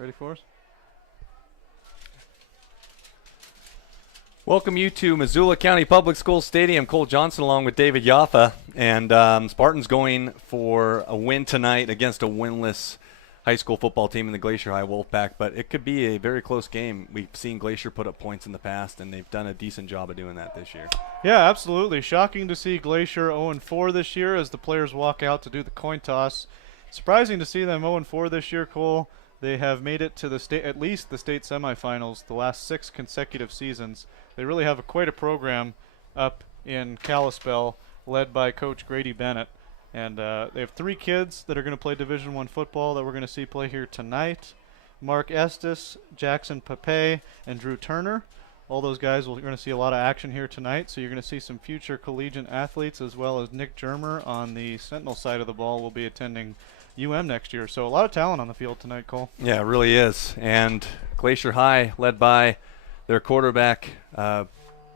Ready for us? Welcome you to Missoula County Public Schools Stadium. Cole Johnson along with David Yaffa. And Spartans going for a win tonight against a winless high school football team in the Glacier High Wolfpack. But it could be a very close game. We've seen Glacier put up points in the past, and they've done a decent job of doing that this year. Yeah, absolutely. Shocking to see Glacier 0-4 this year as the players walk out to do the coin toss. Surprising to see them 0-4 this year, Cole. They have made it to the state, at least the state semifinals, the last 6 consecutive seasons. They really have quite a program up in Kalispell, led by Coach Grady Bennett. And they have 3 kids that are going to play Division I football that we're going to see play here tonight. Mark Estes, Jackson Pape, and Drew Turner. All those guys, we're going to see a lot of action here tonight. So you're going to see some future collegiate athletes, as well as Nick Germer on the Sentinel side of the ball will be attending UM next year. So a lot of talent on the field tonight, Cole. Yeah, it really is. And Glacier High, led by their quarterback,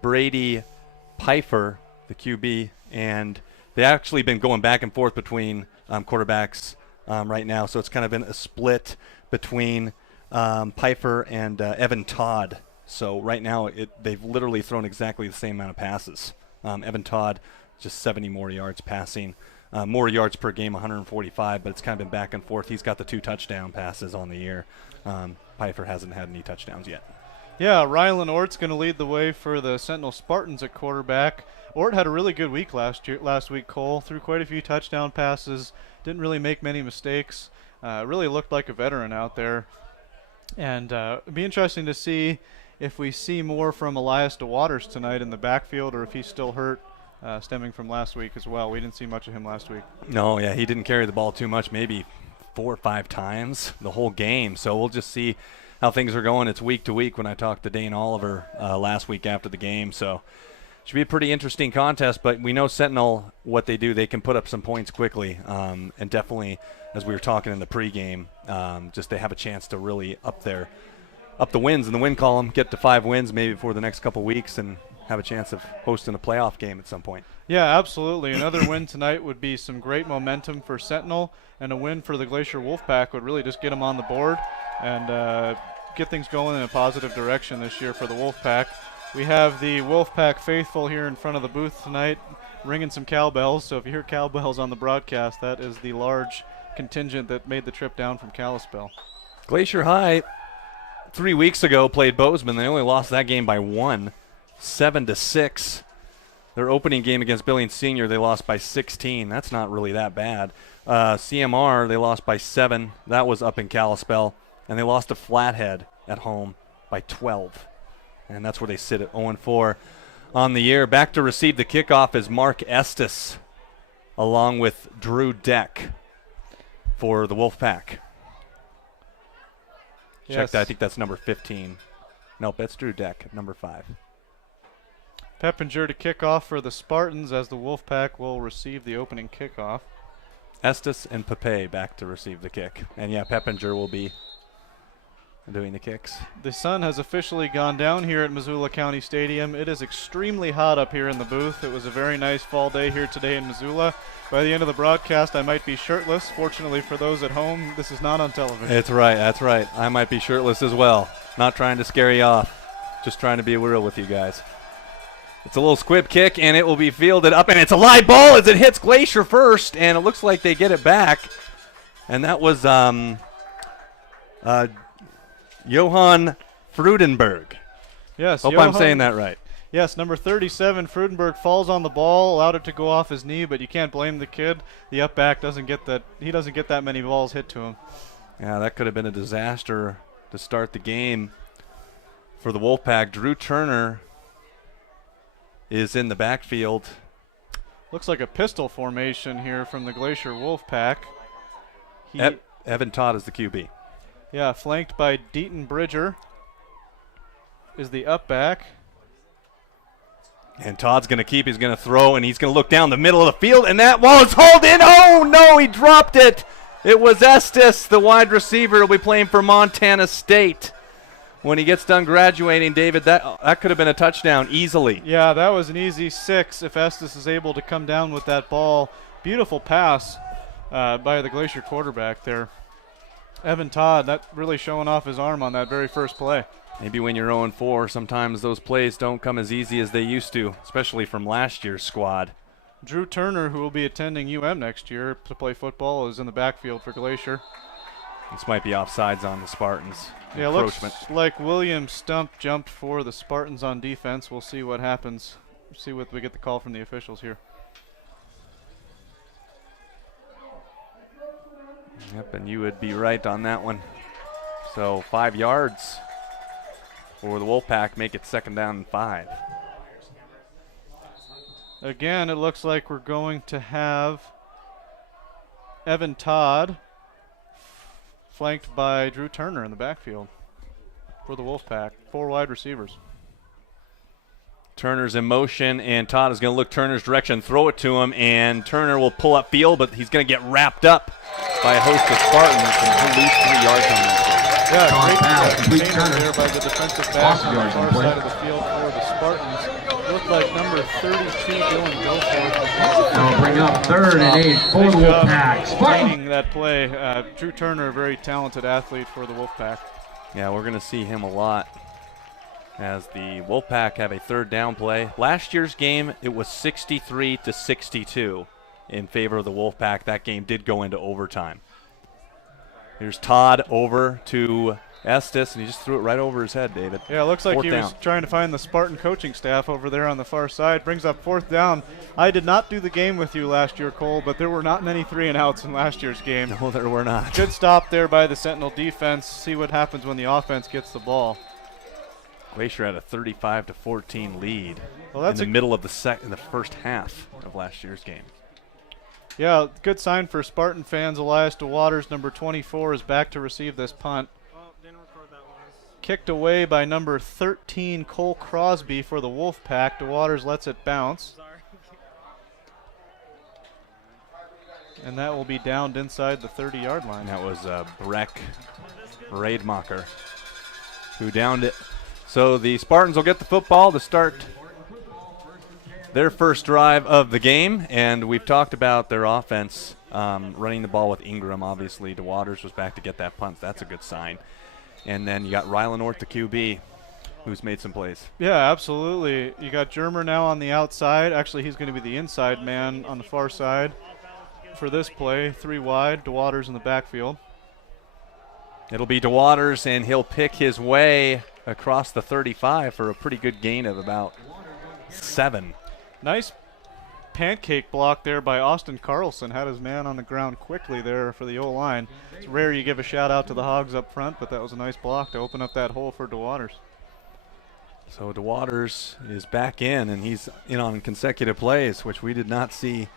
Brady Pfeiffer, the QB, and they've actually been going back and forth between quarterbacks right now. So it's kind of been a split between Pfeiffer and Evan Todd. So right now they've literally thrown exactly the same amount of passes. Evan Todd, just 70 more yards passing. More yards per game, 145, but it's kind of been back and forth. He's got the 2 touchdown passes on the year. Pfeiffer hasn't had any touchdowns yet. Yeah, Rylan Ort's going to lead the way for the Sentinel Spartans at quarterback. Ort had a really good week last week, Cole. Threw quite a few touchdown passes. Didn't really make many mistakes. Really looked like a veteran out there. And it'd be interesting to see if we see more from Elias DeWaters tonight in the backfield, or if he's still hurt. Stemming from last week as well. We didn't see much of him last week. No, yeah, he didn't carry the ball too much, maybe 4 or 5 times the whole game. So we'll just see how things are going. It's week to week when I talked to Dane Oliver last week after the game. So it should be a pretty interesting contest, but we know Sentinel, what they do, they can put up some points quickly. And definitely, as we were talking in the pregame, just they have a chance to really up the wins in the win column, get to 5 wins maybe for the next couple weeks, and have a chance of hosting a playoff game at some point. Yeah, absolutely. Another win tonight would be some great momentum for Sentinel, and a win for the Glacier Wolfpack would really just get them on the board and get things going in a positive direction this year for the Wolfpack. We have the Wolfpack faithful here in front of the booth tonight ringing some cowbells, so if you hear cowbells on the broadcast, that is the large contingent that made the trip down from Kalispell. Glacier High 3 weeks ago played Bozeman. They only lost that game by 1. 7-6. Their opening game against Billings Senior, they lost by 16. That's not really that bad. CMR, they lost by 7. That was up in Kalispell. And they lost to Flathead at home by 12. And that's where they sit at 0-4 on the year. Back to receive the kickoff is Mark Estes, along with Drew Deck for the Wolfpack. Yes. Check that. I think that's number 15. Nope, that's Drew Deck, number 5. Peppinger to kick off for the Spartans as the Wolfpack will receive the opening kickoff. Estes and Pape back to receive the kick. And yeah, Peppinger will be doing the kicks. The sun has officially gone down here at Missoula County Stadium. It is extremely hot up here in the booth. It was a very nice fall day here today in Missoula. By the end of the broadcast, I might be shirtless. Fortunately for those at home, this is not on television. That's right, that's right. I might be shirtless as well. Not trying to scare you off. Just trying to be real with you guys. It's a little squib kick, and it will be fielded up, and it's a live ball as it hits Glacier first, and it looks like they get it back. And that was Johann Frudenberg. Yes, Hope I'm saying that right. Yes, number 37, Frudenberg falls on the ball, allowed it to go off his knee, but you can't blame the kid. The up back doesn't get that. He doesn't get that many balls hit to him. Yeah, that could have been a disaster to start the game for the Wolfpack. Drew Turner is in the backfield. Looks like a pistol formation here from the Glacier Wolfpack. Evan Todd is the QB. Yeah, flanked by Deaton Bridger is the up back. And Todd's going to keep, he's going to throw, and he's going to look down the middle of the field, and that ball is hauled in. Oh, no, he dropped it. It was Estes, the wide receiver, will be playing for Montana State. When he gets done graduating, David, that could have been a touchdown easily. Yeah, that was an easy 6 if Estes is able to come down with that ball. Beautiful pass by the Glacier quarterback there. Evan Todd, that really showing off his arm on that very first play. Maybe when you're 0-4, sometimes those plays don't come as easy as they used to, especially from last year's squad. Drew Turner, who will be attending UM next year to play football, is in the backfield for Glacier. This might be offsides on the Spartans. Yeah, looks like William Stump jumped for the Spartans on defense. We'll see what happens. See what we get the call from the officials here. Yep, and you would be right on that one. So 5 yards for the Wolfpack, make it 2nd down and 5. Again, it looks like we're going to have Evan Todd flanked by Drew Turner in the backfield for the Wolfpack. 4 wide receivers. Turner's in motion, and Todd is going to look Turner's direction, throw it to him, and Turner will pull up field, but he's going to get wrapped up by a host of Spartans, and he'll lose 3 yards on that. Yeah, great container there by the defensive back on the far side of the field for the Spartans. Looked like number 32, Dylan Goforth. Now bring up 3rd and 8 for the Wolfpack. Spartan. That play. Drew Turner, a very talented athlete for the Wolfpack. Yeah, we're going to see him a lot as the Wolfpack have a 3rd down play. Last year's game, it was 63-62 in favor of the Wolfpack. That game did go into overtime. Here's Todd over to Estes, and he just threw it right over his head, David. Yeah, it looks like 4th he down. was trying to find the Spartan coaching staff over there on the far side. Brings up 4th down. I did not do the game with you last year, Cole, but there were not many 3-and-outs in last year's game. No, there were not. Good stop there by the Sentinel defense. See what happens when the offense gets the ball. Glacier had a 35-14 lead Well, in the middle of the first half of last year's game. Yeah, good sign for Spartan fans. Elias DeWaters, number 24, is back to receive this punt. Kicked away by number 13, Cole Crosby for the Wolfpack. DeWaters lets it bounce. And that will be downed inside the 30-yard line. And that was Breck Rademacher who downed it. So the Spartans will get the football to start their first drive of the game, and we've talked about their offense running the ball with Ingram. Obviously, DeWaters was back to get that punt. That's a good sign. And then you got Rylan Orth, the QB, who's made some plays. Yeah, absolutely. You got Germer now on the outside. Actually, he's going to be the inside man on the far side for this play. 3 wide, DeWaters in the backfield. It'll be DeWaters, and he'll pick his way across the 35 for a pretty good gain of about 7. Nice pancake block there by Austin Carlson. Had his man on the ground quickly there for the O-line. It's rare you give a shout out to the Hogs up front, but that was a nice block to open up that hole for DeWaters. So DeWaters is back in, and he's in on consecutive plays, which we did not see,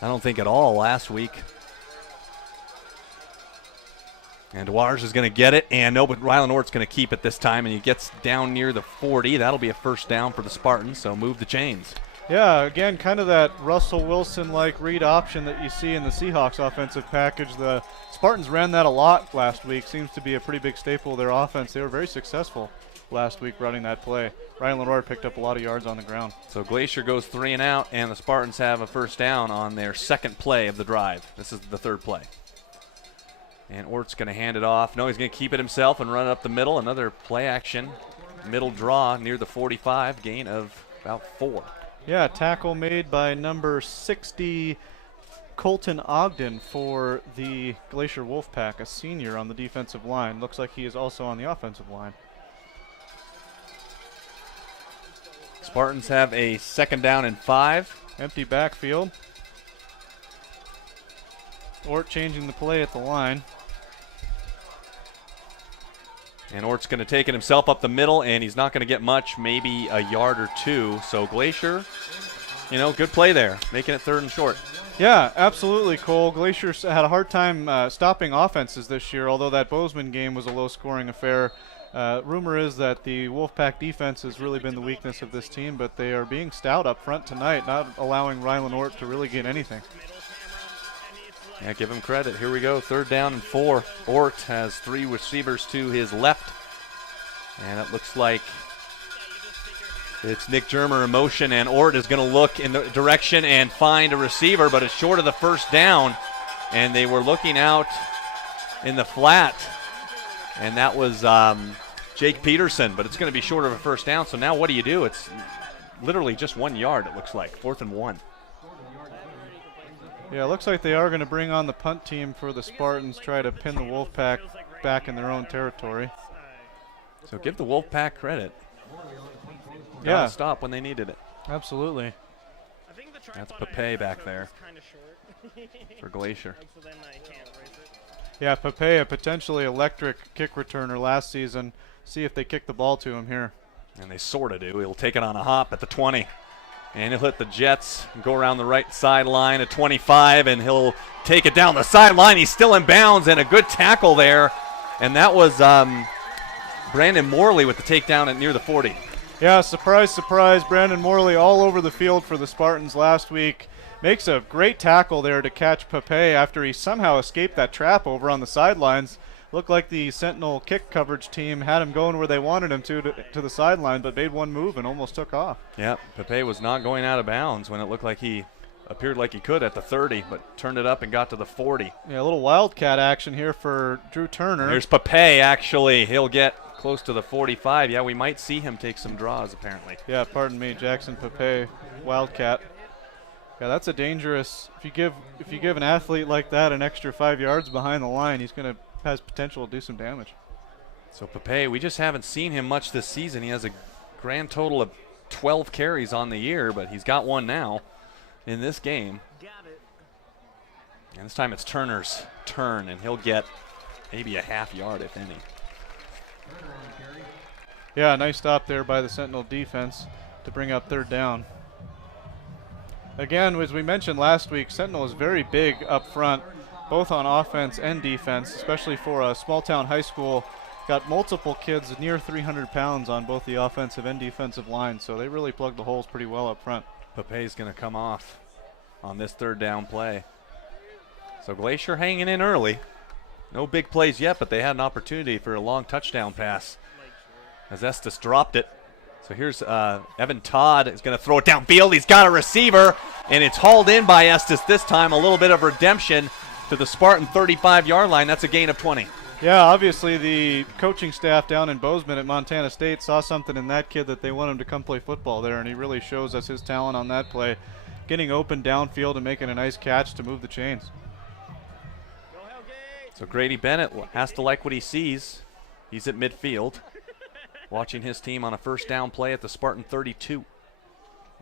I don't think, at all last week. And DeWaters is going to get it, and no, but Rylan Ort's going to keep it this time, and he gets down near the 40. That'll be a 1st down for the Spartans, so move the chains. Yeah, again, kind of that Russell Wilson-like read option that you see in the Seahawks offensive package. The Spartans ran that a lot last week. Seems to be a pretty big staple of their offense. They were very successful last week running that play. Rylan Ort picked up a lot of yards on the ground. So Glacier goes 3 and out, and the Spartans have a 1st down on their 2nd play of the drive. This is the 3rd play. And Ort's going to hand it off. No, he's going to keep it himself and run it up the middle. Another play action, middle draw near the 45, gain of about 4. Yeah, tackle made by number 60, Colton Ogden for the Glacier Wolfpack, a senior on the defensive line. Looks like he is also on the offensive line. Spartans have a 2nd down and 5. Empty backfield. Ort changing the play at the line. And Ort's going to take it himself up the middle, and he's not going to get much, maybe a yard or 2. So Glacier, good play there, making it 3rd and short. Yeah, absolutely, Cole. Glacier had a hard time stopping offenses this year, although that Bozeman game was a low-scoring affair. Rumor is that the Wolfpack defense has really been the weakness of this team, but they are being stout up front tonight, not allowing Rylan Ort to really get anything. Yeah, give him credit. Here we go, 3rd down and 4. Ort has 3 receivers to his left. And it looks like it's Nick Germer in motion, and Ort is going to look in the direction and find a receiver, but it's short of the 1st down. And they were looking out in the flat. And that was Jake Peterson, but it's going to be short of a first down. So now what do? It's literally just 1 yard, it looks like. 4th and 1. Yeah, it looks like they are going to bring on the punt team for the Spartans, try to pin the Wolfpack back in their own territory. So give the Wolfpack credit. Yeah. Gotta stop when they needed it. Absolutely. That's Pepe back there for Glacier. Yeah, Pepe, a potentially electric kick returner last season. See if they kick the ball to him here. And they sort of do. He'll take it on a hop at the 20. And he'll hit the Jets and go around the right sideline at 25, and he'll take it down the sideline. He's still in bounds, and a good tackle there. And that was Brandon Morley with the takedown at near the 40. Yeah, surprise, surprise. Brandon Morley all over the field for the Spartans last week. Makes a great tackle there to catch Pepe after he somehow escaped that trap over on the sidelines. Looked like the Sentinel kick coverage team had him going where they wanted him to the sideline, but made one move and almost took off. Yeah, Pepe was not going out of bounds when it looked like he appeared like he could at the 30, but turned it up and got to the 40. Yeah, a little wildcat action here for Drew Turner. Here's Pepe, actually. He'll get close to the 45. Yeah, we might see him take some draws, apparently. Yeah, pardon me, Jackson Pepe, wildcat. Yeah, that's a dangerous. If you give an athlete like that an extra 5 yards behind the line, has potential to do some damage. So Pepe, we just haven't seen him much this season. He has a grand total of 12 carries on the year, but he's got one now in this game. And this time it's Turner's turn, and he'll get maybe a half yard, if any. Yeah, nice stop there by the Sentinel defense to bring up 3rd down. Again, as we mentioned last week, Sentinel is very big up front, both on offense and defense, especially for a small-town high school. Got multiple kids near 300 pounds on both the offensive and defensive line, so they really plugged the holes pretty well up front. Pepe's going to come off on this 3rd down play. So Glacier hanging in early. No big plays yet, but they had an opportunity for a long touchdown pass as Estes dropped it. So here's Evan Todd is going to throw it downfield. He's got a receiver, and it's hauled in by Estes this time. A little bit of redemption to the Spartan 35-yard line. That's a gain of 20. Yeah, obviously the coaching staff down in Bozeman at Montana State saw something in that kid that they want him to come play football there, and he really shows us his talent on that play, getting open downfield and making a nice catch to move the chains. So Grady Bennett has to like what he sees. He's at midfield, watching his team on a 1st down play at the Spartan 32.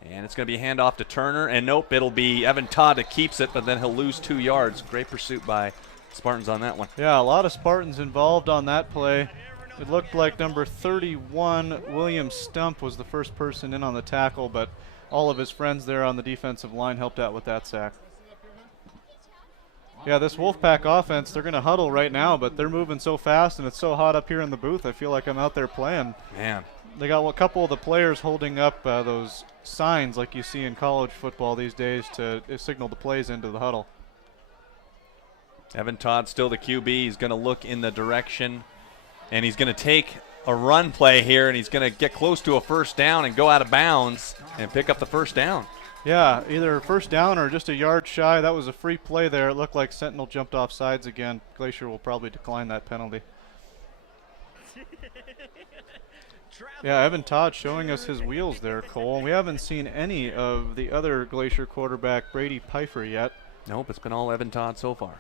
And it's going to be a handoff to Turner, and nope, it'll be Evan Todd that keeps it, but then he'll lose 2 yards. Great pursuit by Spartans on that one. Yeah, a lot of Spartans involved on that play. It looked like number 31, William Stump, was the first person in on the tackle, but all of his friends there on the defensive line helped out with that sack. Yeah, this Wolfpack offense, they're going to huddle right now, but they're moving so fast and it's so hot up here in the booth, I feel like I'm out there playing. Man. They got a couple of the players holding up those signs like you see in college football these days to signal the plays into the huddle. Evan Todd still the QB. He's going to look in the direction, and he's going to take a run play here, and he's going to get close to a 1st down and go out of bounds and pick up the 1st down. Yeah, either 1st down or just a yard shy. That was a free play there. It looked like Sentinel jumped off sides again. Glacier will probably decline that penalty. Yeah, Evan Todd showing us his wheels there, Cole. We haven't seen any of the other Glacier quarterback, Brady Pfeiffer, yet. Nope, it's been all Evan Todd so far.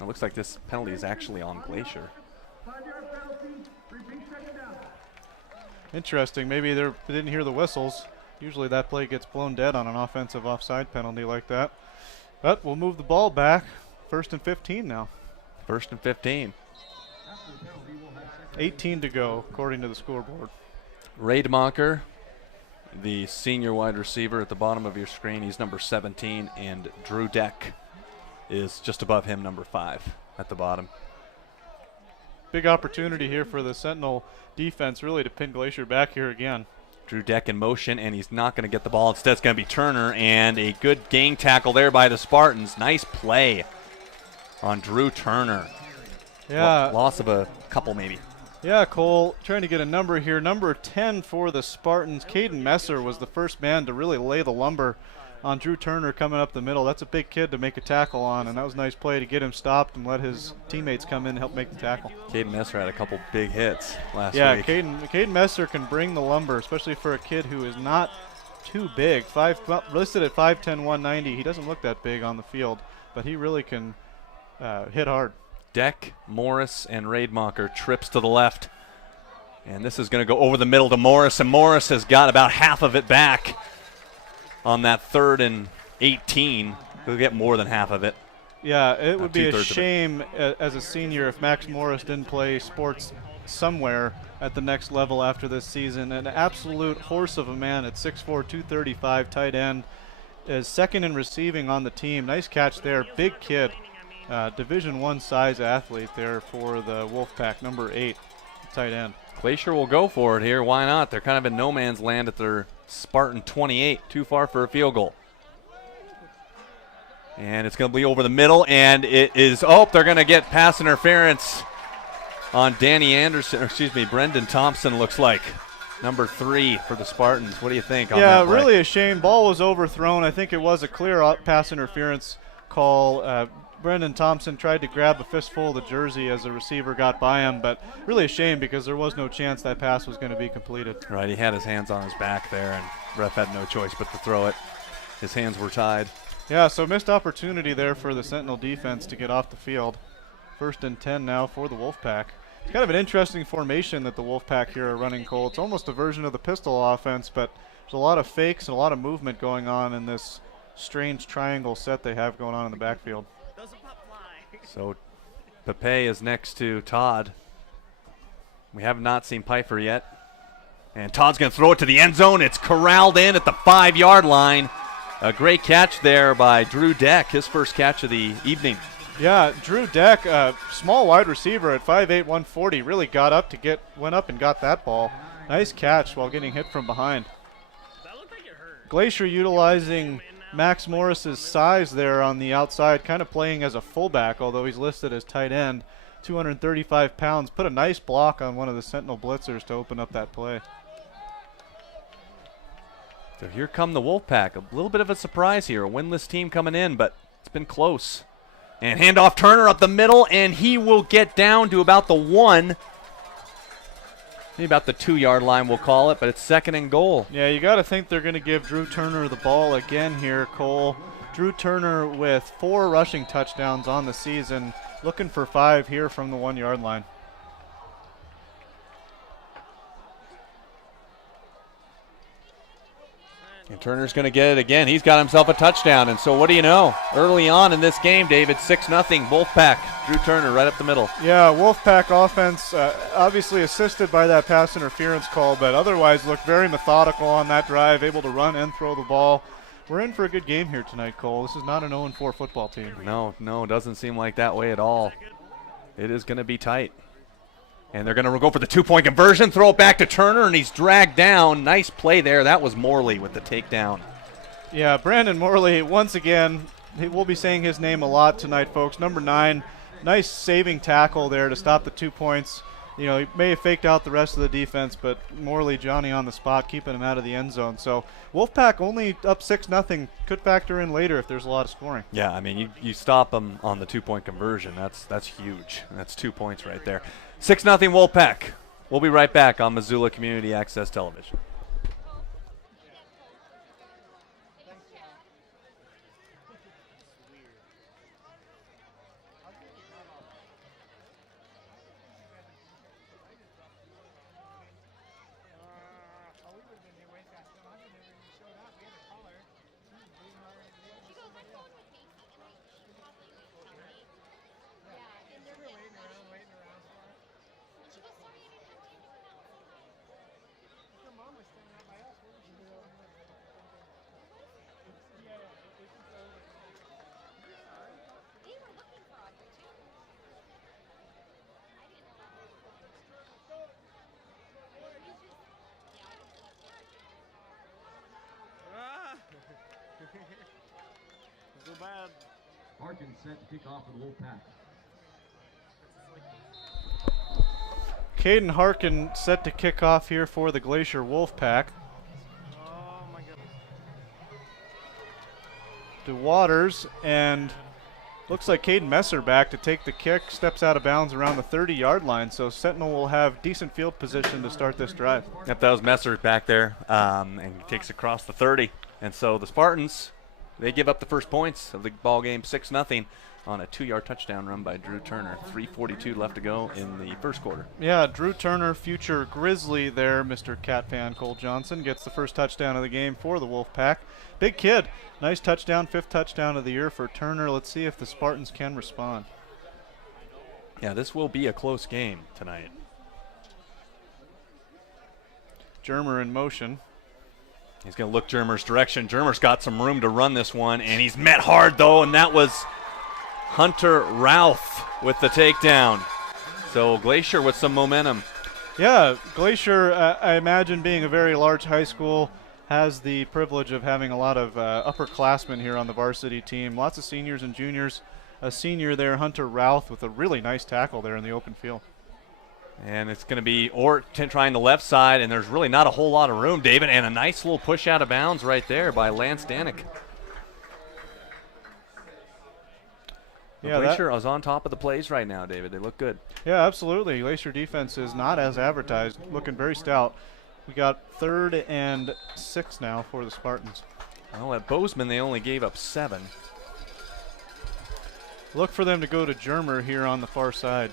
It looks like this penalty is actually on Glacier. Interesting. Maybe they didn't hear the whistles. Usually that play gets blown dead on an offensive offside penalty like that. But we'll move the ball back. 1st and 15 now. 1st and 15. 18 to go, according to the scoreboard. Rademacher, the senior wide receiver at the bottom of your screen, he's number 17, and Drew Deck is just above him, number 5 at the bottom. Big opportunity here for the Sentinel defense really to pin Glacier back here again. Drew Deck in motion, and he's not going to get the ball. Instead, it's going to be Turner, and a good gang tackle there by the Spartans. Nice play on Drew Turner. Yeah. Loss of a couple, maybe. Yeah, Cole, trying to get a number here. Number 10 for the Spartans. Caden Messer was the first man to really lay the lumber on Drew Turner coming up the middle. That's a big kid to make a tackle on, and that was a nice play to get him stopped and let his teammates come in and help make the tackle. Caden Messer had a couple big hits last week. Yeah, Caden Messer can bring the lumber, especially for a kid who is not too big. Listed at 5'10", 190. He doesn't look that big on the field, but he really can hit hard. Deck, Morris, and Raidmacher trips to the left. And this is going to go over the middle to Morris, and Morris has got about half of it back on that 3rd and 18. He'll get more than half of it. Yeah, it would be a shame as a senior if Max Morris didn't play sports somewhere at the next level after this season. An absolute horse of a man at 6'4", 235, tight end. Is second in receiving on the team. Nice catch there. Big kid. Division I size athlete there for the Wolfpack, number 8, tight end. Glacier will go for it here. Why not? They're kind of in no man's land at their Spartan 28. Too far for a field goal. And it's going to be over the middle, and it is, they're going to get pass interference on Brendan Thompson, looks like. Number 3 for the Spartans. What do you think on that? Yeah, really a shame. Ball was overthrown. I think it was a clear pass interference call. Brendan Thompson tried to grab a fistful of the jersey as the receiver got by him, but really a shame because there was no chance that pass was going to be completed. Right, he had his hands on his back there, and ref had no choice but to throw it. His hands were tied. Yeah, so missed opportunity there for the Sentinel defense to get off the field. 1st and 10 now for the Wolfpack. It's kind of an interesting formation that the Wolfpack here are running, Cole. It's almost a version of the pistol offense, but there's a lot of fakes and a lot of movement going on in this strange triangle set they have going on in the backfield. So Pepe is next to Todd. We have not seen Pfeiffer yet. And Todd's going to throw it to the end zone. It's corralled in at the 5-yard line. A great catch there by Drew Deck, his first catch of the evening. Yeah, Drew Deck, small wide receiver at 5'8", 140, really went up and got that ball. Nice catch while getting hit from behind. Glacier utilizing Max Morris's size there on the outside, kind of playing as a fullback, although he's listed as tight end. 235 pounds. Put a nice block on one of the Sentinel blitzers to open up that play. So here come the Wolfpack. A little bit of a surprise here. A winless team coming in, but it's been close. And handoff Turner up the middle, and he will get down to about the 1. Maybe about the 2-yard line, we'll call it, but it's 2nd and goal. Yeah, you got to think they're going to give Drew Turner the ball again here, Cole. Drew Turner with 4 rushing touchdowns on the season, looking for 5 here from the 1-yard line. And Turner's going to get it again. He's got himself a touchdown. And so what do you know? Early on in this game, David, 6-0, Wolfpack. Drew Turner right up the middle. Yeah, Wolfpack offense obviously assisted by that pass interference call, but otherwise looked very methodical on that drive, able to run and throw the ball. We're in for a good game here tonight, Cole. This is not an 0-4 football team. No, doesn't seem like that way at all. It is going to be tight. And they're going to go for the 2-point conversion, throw it back to Turner, and he's dragged down. Nice play there. That was Morley with the takedown. Yeah, Brandon Morley, once again, we'll be saying his name a lot tonight, folks. Number 9, nice saving tackle there to stop the 2 points. You know, he may have faked out the rest of the defense, but Morley, Johnny on the spot, keeping him out of the end zone. So Wolfpack only up 6-0. Could factor in later if there's a lot of scoring. Yeah, I mean, you stop them on the 2-point conversion. That's huge. That's 2 points right there. 6-0 Wolfpack. We'll be right back on Missoula Community Access Television. Harkin set to kick off for the Wolfpack. Caden Harkin set to kick off here for the Glacier Wolfpack. to Waters, and looks like Caden Messer back to take the kick, steps out of bounds around the 30-yard line, so Sentinel will have decent field position to start this drive. Yep, that was Messer back there, and he takes across the 30. And so the Spartans, they give up the first points of the ball game, 6-0, on a 2-yard touchdown run by Drew Turner. 3:42 left to go in the first quarter. Yeah, Drew Turner, future Grizzly there, Mr. Cat fan Cole Johnson, gets the first touchdown of the game for the Wolfpack. Big kid. Nice touchdown, 5th touchdown of the year for Turner. Let's see if the Spartans can respond. Yeah, this will be a close game tonight. Germer in motion. He's going to look Germer's direction. Germer's got some room to run this one, and he's met hard, though, and that was Hunter Routh with the takedown. So Glacier with some momentum. Yeah, Glacier, I imagine being a very large high school, has the privilege of having a lot of upperclassmen here on the varsity team. Lots of seniors and juniors. A senior there, Hunter Routh, with a really nice tackle there in the open field. And it's going to be Ort trying the left side, and there's really not a whole lot of room, David, and a nice little push out of bounds right there by Lance Danik. Yeah, Glacier is on top of the plays right now, David. They look good. Yeah, absolutely. Glacier defense is not as advertised, looking very stout. We got 3rd and 6 now for the Spartans. Well, at Bozeman, they only gave up 7. Look for them to go to Germer here on the far side.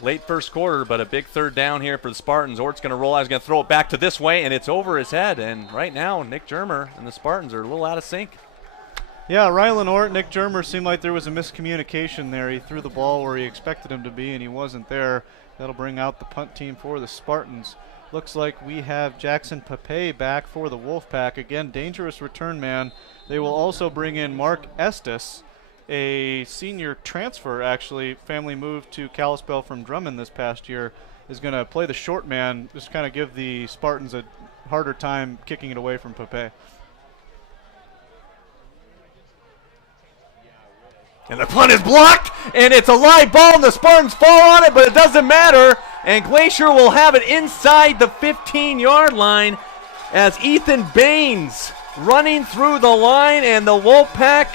Late first quarter, but a big 3rd down here for the Spartans. Ort's going to roll out. He's going to throw it back to this way, and it's over his head. And right now, Nick Germer and the Spartans are a little out of sync. Yeah, Rylan Ort, Nick Germer, seemed like there was a miscommunication there. He threw the ball where he expected him to be, and he wasn't there. That'll bring out the punt team for the Spartans. Looks like we have Jackson Pape back for the Wolfpack. Again, dangerous return man. They will also bring in Mark Estes, a senior transfer, actually. Family moved to Kalispell from Drummond this past year. Is going to play the short man, just kind of give the Spartans a harder time kicking it away from Pape. And the punt is blocked, and it's a live ball, and the Spartans fall on it, but it doesn't matter. And Glacier will have it inside the 15-yard line as Ethan Baines running through the line, and the Wolfpack,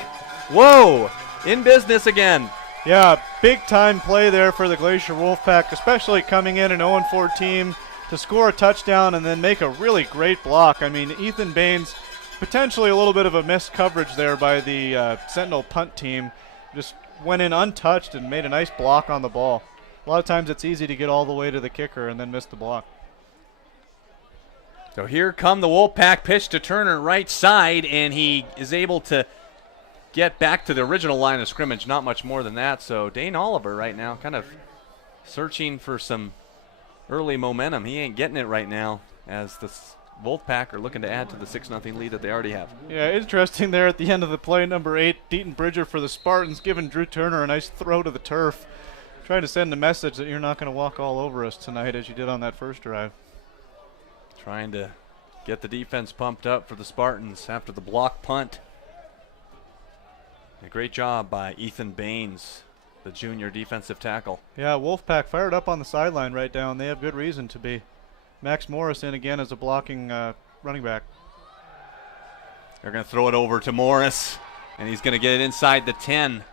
whoa, in business again. Yeah, big-time play there for the Glacier Wolfpack, especially coming in an 0-4 team to score a touchdown and then make a really great block. I mean, Ethan Baines, potentially a little bit of a missed coverage there by the Sentinel punt team. Just went in untouched and made a nice block on the ball. A lot of times it's easy to get all the way to the kicker and then miss the block. So here come the Wolfpack, pitch to Turner right side, and he is able to get back to the original line of scrimmage. Not much more than that. So Dane Oliver right now kind of searching for some early momentum. He ain't getting it right now as the Wolfpack are looking to add to the 6-0 lead that they already have. Yeah, interesting there at the end of the play, number 8, Deaton Bridger for the Spartans, giving Drew Turner a nice throw to the turf. Trying to send a message that you're not going to walk all over us tonight as you did on that first drive. Trying to get the defense pumped up for the Spartans after the block punt. A great job by Ethan Baines, the junior defensive tackle. Yeah, Wolfpack fired up on the sideline right now, and they have good reason to be. Max Morris in again as a blocking running back. They're going to throw it over to Morris, and he's going to get it inside the 10.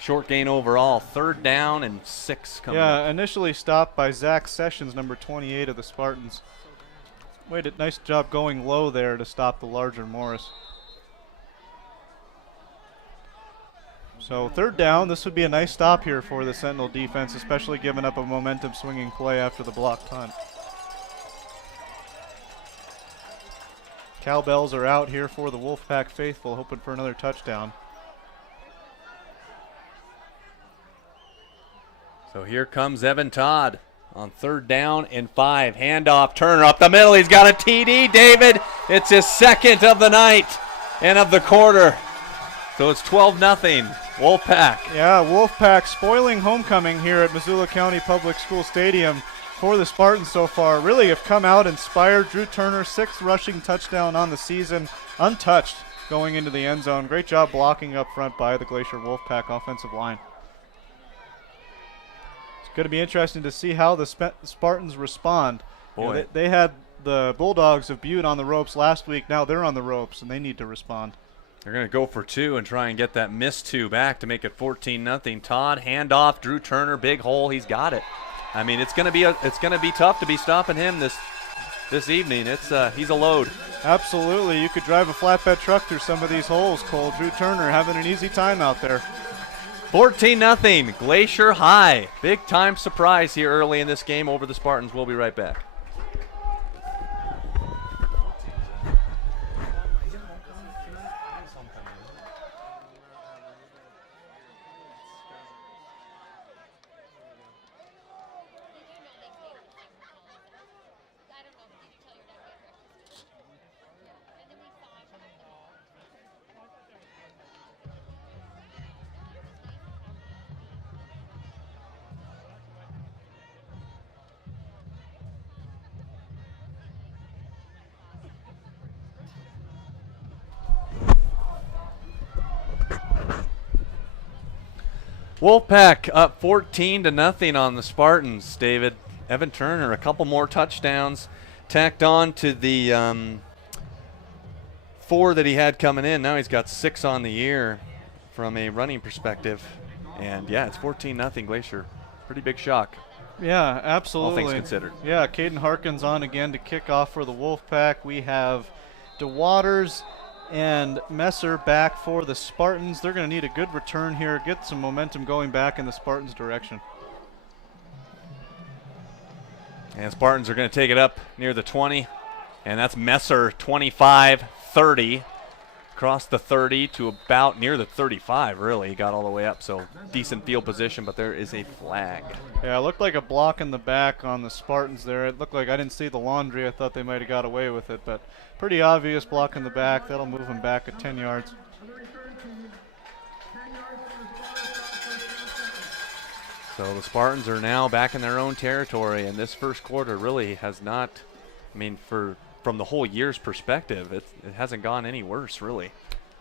Short gain overall, 3rd down and 6 coming up. Yeah, initially stopped by Zach Sessions, number 28 of the Spartans. Nice job going low there to stop the larger Morris. So 3rd down, this would be a nice stop here for the Sentinel defense, especially giving up a momentum swinging play after the block punt. Cowbells are out here for the Wolfpack faithful, hoping for another touchdown. So here comes Evan Todd on 3rd down and 5. Handoff, Turner up the middle. He's got a TD, David. It's his 2nd of the night and of the quarter. So it's 12-0, Wolfpack. Yeah, Wolfpack spoiling homecoming here at Missoula County Public School Stadium for the Spartans so far. Really have come out inspired. Drew Turner, 6th rushing touchdown on the season, untouched going into the end zone. Great job blocking up front by the Glacier Wolfpack offensive line. It's going to be interesting to see how the Spartans respond. Boy. You know, they had the Bulldogs of Butte on the ropes last week. Now they're on the ropes, and they need to respond. They're going to go for 2 and try and get that missed 2 back to make it 14-0. Todd, handoff, Drew Turner, big hole. He's got it. I mean, it's going to be tough to be stopping him this evening. He's a load. Absolutely. You could drive a flatbed truck through some of these holes, Cole. Drew Turner having an easy time out there. 14-0, Glacier High. Big time surprise here early in this game over the Spartans. We'll be right back. Wolfpack up 14-0 on the Spartans, David. Evan Turner, a couple more touchdowns tacked on to the 4 that he had coming in. Now he's got 6 on the year from a running perspective. And, yeah, it's 14-0 Glacier. Pretty big shock. Yeah, absolutely. All things considered. Yeah, Caden Harkins on again to kick off for the Wolfpack. We have DeWaters and Messer back for the Spartans. They're going to need a good return here, get some momentum going back in the Spartans' direction. And Spartans are going to take it up near the 20. And that's Messer, 25-30. Across the 30 to about near the 35, really. He got all the way up, so decent field position, but there is a flag. Yeah, it looked like a block in the back on the Spartans there. It looked like I didn't see the laundry. I thought they might have got away with it, but pretty obvious block in the back. That'll move them back at 10 yards. So the Spartans are now back in their own territory, and this first quarter really has not, I mean, from the whole year's perspective, it hasn't gone any worse, really.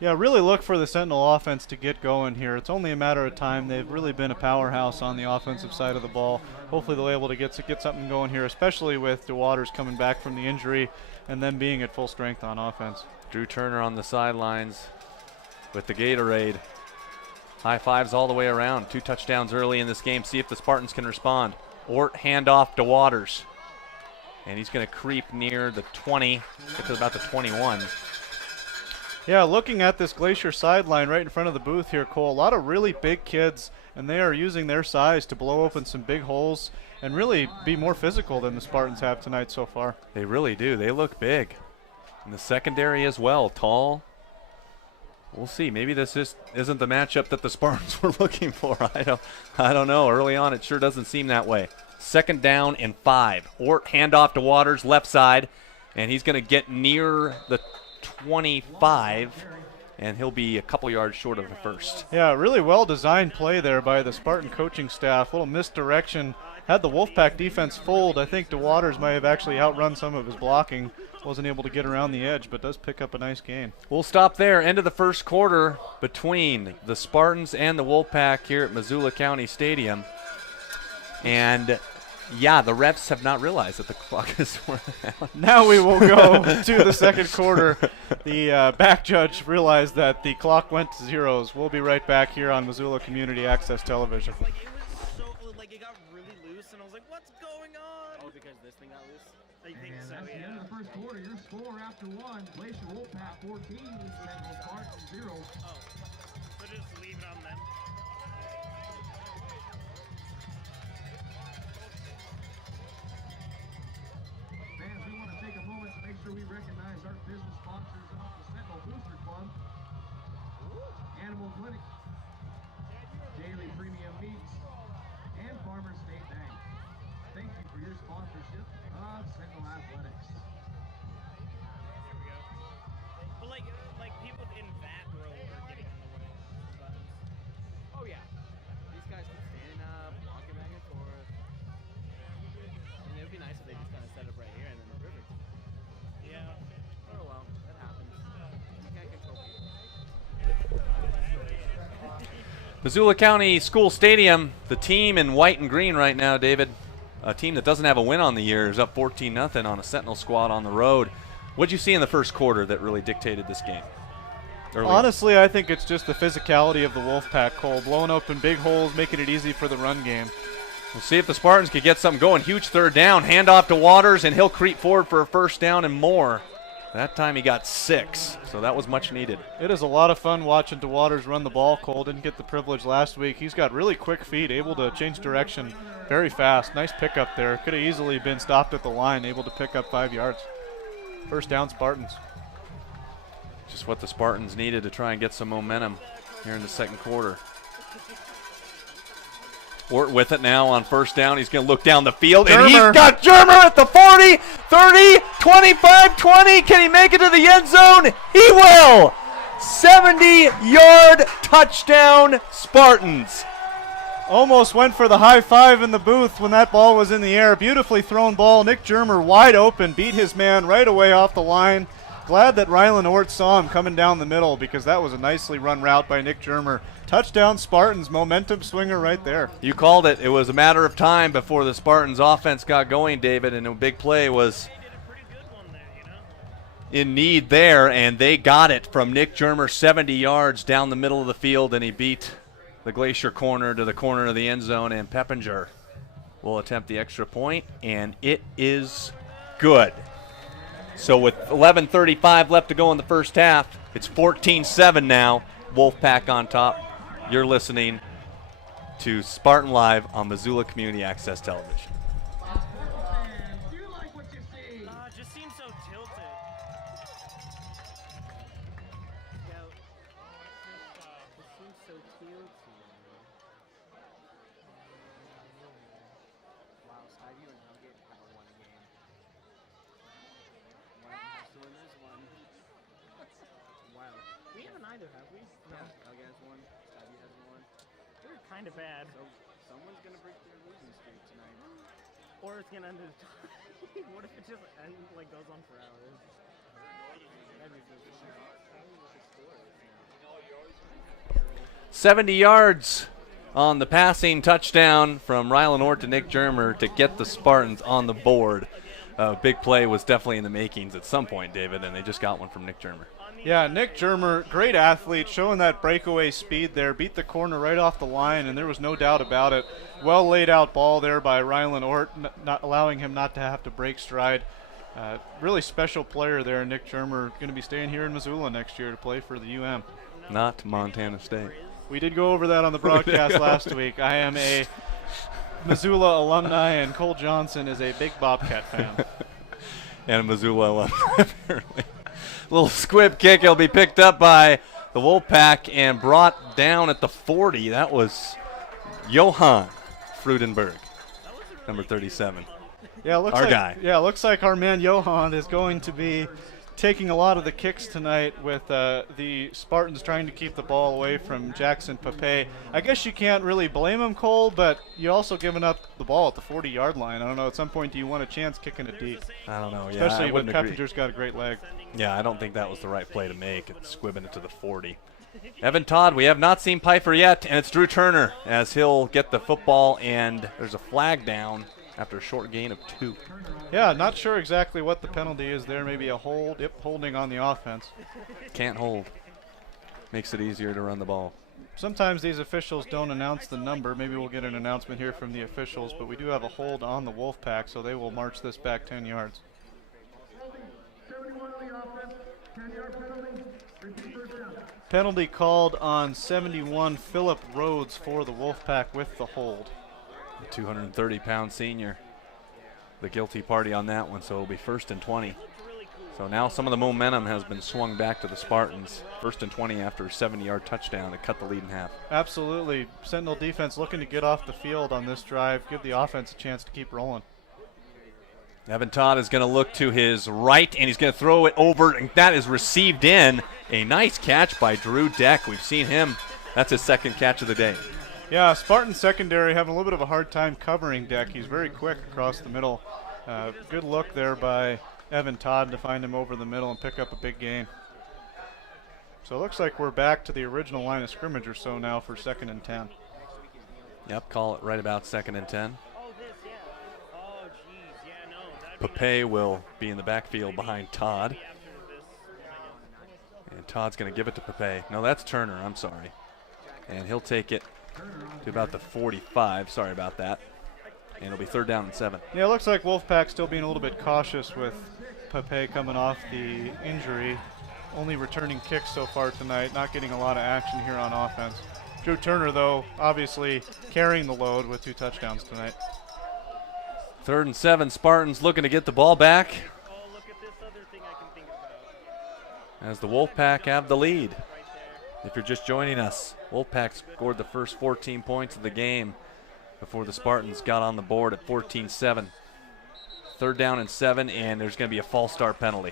Yeah, really look for the Sentinel offense to get going here. It's only a matter of time. They've really been a powerhouse on the offensive side of the ball. Hopefully they'll be able to get something going here, especially with DeWaters coming back from the injury and then being at full strength on offense. Drew Turner on the sidelines with the Gatorade. High fives all the way around. 2 touchdowns early in this game. See if the Spartans can respond. Ort handoff to Waters. And he's going to creep near the 20, get to about the 21. Yeah, looking at this Glacier sideline right in front of the booth here, Cole, a lot of really big kids, and they are using their size to blow open some big holes and really be more physical than the Spartans have tonight so far. They really do. They look big. In the secondary as well, tall. We'll see. Maybe this isn't the matchup that the Spartans were looking for. I don't know. Early on, it sure doesn't seem that way. 2nd down and 5. Ort handoff to Waters, left side, and he's going to get near the 25, and he'll be a couple yards short of the first. Yeah, really well-designed play there by the Spartan coaching staff. A little misdirection. Had the Wolfpack defense fold, I think DeWaters might have actually outrun some of his blocking. Wasn't able to get around the edge, but does pick up a nice gain. We'll stop there. End of the first quarter between the Spartans and the Wolfpack here at Missoula County Stadium. And yeah, the refs have not realized that the clock is running out. Now we will go to the second quarter. The back judge realized that the clock went to zeros. We'll be right back here on Missoula Community Access Television. Like, it was so, like, it got really loose, and I was like, what's going on? Oh, because this thing got loose? I think And so, that's the end yeah. of the first quarter. Your score after 1, Glacier Wolfpack 14, Sentinel Spartans 0. Oh, so just leave it on them. Fans, we want to take a moment to make sure we recognize our business sponsors of the Sentinel Booster Club, Animal Clinic, Daily Premium Meats, and Farmers State Bank. Thank you for your sponsorship of Sentinel Athletics. There we go. But like people in that row are getting in the way. Oh yeah. These guys keep standing up, walking back and forth. And it would be nice if they just kind of set up right here and then the river. Yeah. Oh well, that happens. You can't control people. Missoula County School Stadium, the team in white and green right now, David. a team that doesn't have a win on the year, is up 14-0 on a Sentinel squad on the road. What'd you see in the first quarter that really dictated this game? Early Honestly, I think it's just the physicality of the Wolfpack, Cole, blowing open big holes, making it easy for the run game. We'll see if the Spartans can get something going. Huge third down, handoff to Waters, and he'll creep forward for a first down and more. That time he got 6, so that was much needed. It is a lot of fun watching DeWaters run the ball, Cole. Didn't get the privilege last week. He's got really quick feet, able to change direction very fast. Nice pickup there. Could have easily been stopped at the line, able to pick up 5 yards. First down, Spartans. Just what the Spartans needed to try and get some momentum here in the second quarter. Ort with it now on first down. He's going to look down the field, and he's got Germer at the 40, 30, 25, 20. Can he make it to the end zone? He will! 70-yard touchdown, Spartans. Almost went for the high five in the booth when that ball was in the air. Beautifully thrown ball. Nick Germer wide open, beat his man right away off the line. Glad that Rylan Ort saw him coming down the middle because that was a nicely run route by Nick Germer. Touchdown Spartans, momentum swinger right there. You called it. It was a matter of time before the Spartans offense got going, David, and a big play was in need there, and they got it from Nick Germer 70 yards down the middle of the field, and he beat the Glacier corner to the corner of the end zone, and Peppinger will attempt the extra point, and it is good. So with 11:35 left to go in the first half, it's 14-7 now. Wolfpack on top. You're listening to Spartan Live on Missoula Community Access Television. Do you like what you see? It just seems so tilted. Wow, Skyview and Hellgate have won a game. One high school winners, one. Wow. We haven't either, have we? No. Hellgate has one. Skyview has one. They're kind of bad. So someone's gonna break their losing streak tonight. Or it's gonna end in what if it just goes on for hours? That'd be good. 70 yards on the passing touchdown from Rylan Ort to Nick Germer to get the Spartans on the board. Big play was definitely in the makings at some point, David, and they just got one from Nick Germer. Yeah, Nick Germer, great athlete, showing that breakaway speed there, beat the corner right off the line, and there was no doubt about it. Well laid out ball there by Rylan Ort, not allowing him not to have to break stride. Really special player there, Nick Germer, going to be staying here in Missoula next year to play for the UM. Not Montana State. We did go over that on the broadcast last week. I am a Missoula alumni, and Cole Johnson is a big Bobcat fan. And a Missoula alumni, apparently. Little squib kick. It'll be picked up by the Wolfpack and brought down at the 40. That was Johan Frudenberg, number 37. Yeah, looks Our like, guy. Yeah, looks like our man Johan is going to be taking a lot of the kicks tonight with the Spartans trying to keep the ball away from Jackson Pape. I guess you can't really blame him, Cole, but you also given up the ball at the 40-yard line. I don't know, at some point do you want a chance kicking it deep? I don't know. Yeah, Especially I when wouldn't agree. Peppinger's got a great leg. Yeah, I don't think that was the right play to make. It's squibbing it to the 40. Evan Todd, we have not seen Pfeiffer yet, and it's Drew Turner as he'll get the football, and there's a flag down after a short gain of 2. Yeah, not sure exactly what the penalty is there. Maybe a hold, holding on the offense. Can't hold. Makes it easier to run the ball. Sometimes these officials don't announce the number. Maybe we'll get an announcement here from the officials, but we do have a hold on the Wolfpack, so they will march this back 10 yards. 71 on the offense. 10-yard penalty. Repeat first down. Penalty called on 71, Phillip Rhodes for the Wolfpack with the hold. The 230-pound senior. The guilty party on that one, so it'll be 1st and 20. So now some of the momentum has been swung back to the Spartans. 1st and 20 after a 70-yard touchdown to cut the lead in half. Absolutely. Sentinel defense looking to get off the field on this drive, give the offense a chance to keep rolling. Evan Todd is going to look to his right, and he's going to throw it over, and that is received in. A nice catch by Drew Deck. We've seen him. That's his second catch of the day. Yeah, Spartan secondary having a little bit of a hard time covering Deck. He's very quick across the middle. Good look there by Evan Todd to find him over the middle and pick up a big gain. So it looks like we're back to the original line of scrimmage or so now for 2nd and 10. Yep, call it right about 2nd and 10. Oh, this, yeah. Pape will be in the backfield behind Todd. And Todd's going to give it to Pape. No, that's Turner. I'm sorry. And he'll take it to about the 45. Sorry about that. And it'll be 3rd down and 7. Yeah, it looks like Wolfpack still being a little bit cautious with Pape coming off the injury. Only returning kicks so far tonight, not getting a lot of action here on offense. Drew Turner, though, obviously carrying the load with 2 touchdowns tonight. 3rd and 7. Spartans looking to get the ball back Oh, look at this other thing I can think about. as the Wolfpack have the lead. Right there. If you're just joining us, Wolfpack scored the first 14 points of the game before the Spartans got on the board at 14-7. 3rd down and 7, and there's going to be a false start penalty.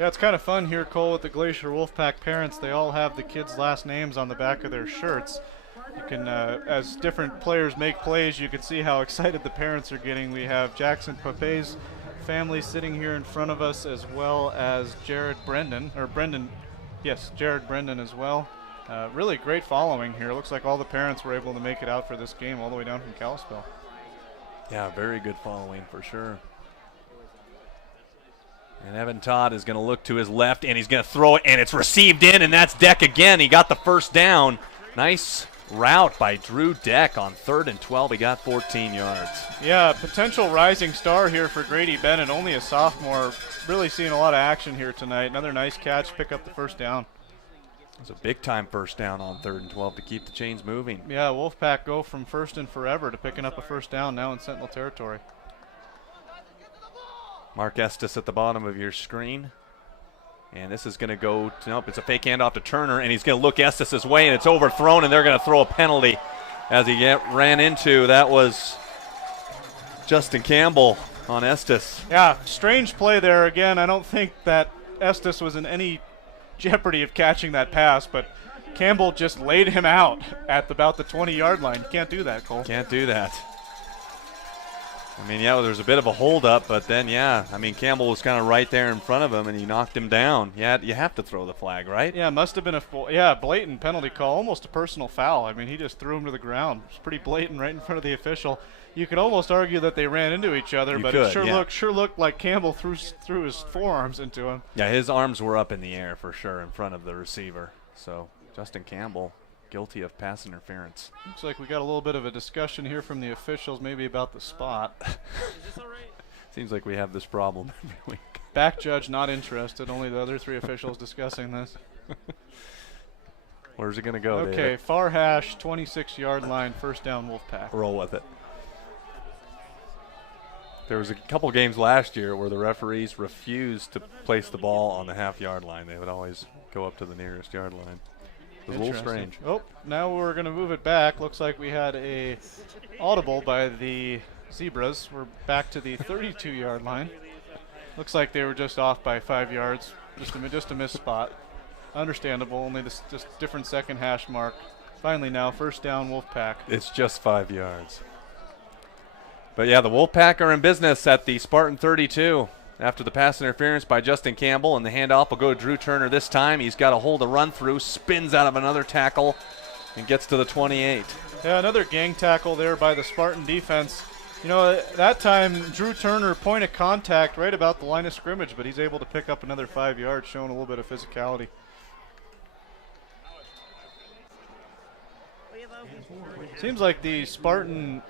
Yeah, it's kind of fun here, Cole, with the Glacier Wolfpack parents. They all have the kids' last names on the back of their shirts. You can, as different players make plays, you can see how excited the parents are getting. We have Jackson Pape's family sitting here in front of us, as well as Jared Brendan as well. Really great following here. Looks like all the parents were able to make it out for this game all the way down from Kalispell. Yeah, very good following for sure. And Evan Todd is going to look to his left, and he's going to throw it, and it's received in, and that's Deck again. He got the 1st down. Nice route by Drew Deck on 3rd and 12. He got 14 yards. Yeah, potential rising star here for Grady Bennett, only a sophomore. Really seeing a lot of action here tonight. Another nice catch, pick up the 1st down. It was a big-time 1st down on 3rd and 12 to keep the chains moving. Yeah, Wolfpack go from 1st and forever to picking up a 1st down now in Sentinel territory. Mark Estes at the bottom of your screen. And this is going to go to, nope, it's a fake handoff to Turner, and he's going to look Estes' way, and it's overthrown, and they're going to throw a penalty as he ran into. That was Justin Campbell on Estes. Yeah, strange play there. Again, I don't think that Estes was in any jeopardy of catching that pass, but Campbell just laid him out at about the 20-yard line. You can't do that, Cole. Can't do that. I mean, yeah, there's a bit of a holdup, but then, yeah, I mean, Campbell was kind of right there in front of him, and he knocked him down. Yeah, you have to throw the flag, right? Yeah, must have been a blatant penalty call, almost a personal foul. I mean, he just threw him to the ground. It's pretty blatant right in front of the official. You could almost argue that they ran into each other, but it sure looked like Campbell threw his forearms into him. Yeah, his arms were up in the air for sure in front of the receiver. So Justin Campbell guilty of pass interference. Looks like we got a little bit of a discussion here from the officials, maybe about the spot. Is this all right? Seems like we have this problem every week. Back judge not interested, only the other 3 officials discussing this. Where's it going to go, Okay, David? far hash, 26-yard line, 1st down Wolfpack. Roll with it. There was a couple games last year where the referees refused to place the ball on the half-yard line. They would always go up to the nearest yard line. It was a little strange. Oh, now we're going to move it back. Looks like we had a audible by the Zebras. We're back to the 32-yard line. Looks like they were just off by 5 yards. Just a missed spot. Understandable. Only this just different second hash mark. Finally now, 1st down Wolfpack. It's just 5 yards. But yeah, the Wolfpack are in business at the Spartan 32 after the pass interference by Justin Campbell, and the handoff will go to Drew Turner this time. He's got a hold of run through, spins out of another tackle, and gets to the 28. Yeah, another gang tackle there by the Spartan defense. You know, that time Drew Turner point of contact right about the line of scrimmage, but he's able to pick up another 5 yards, showing a little bit of physicality. Seems like the Spartan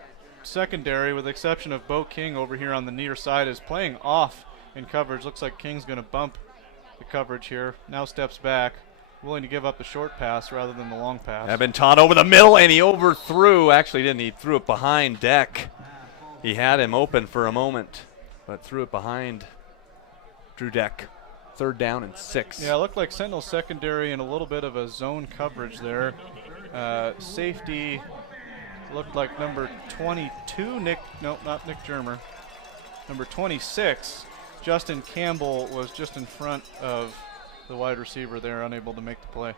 secondary, with the exception of Bo King over here on the near side, is playing off in coverage. Looks like King's going to bump the coverage here. Now steps back, willing to give up the short pass rather than the long pass. Evan Todd over the middle, and he overthrew. Actually didn't. He threw it behind Deck. He had him open for a moment, but threw it behind Drew Deck. 3rd down and 6. Yeah, it looked like Sentinel secondary in a little bit of a zone coverage there. Safety looked like number 22, not Nick Germer. Number 26, Justin Campbell, was just in front of the wide receiver there, unable to make the play.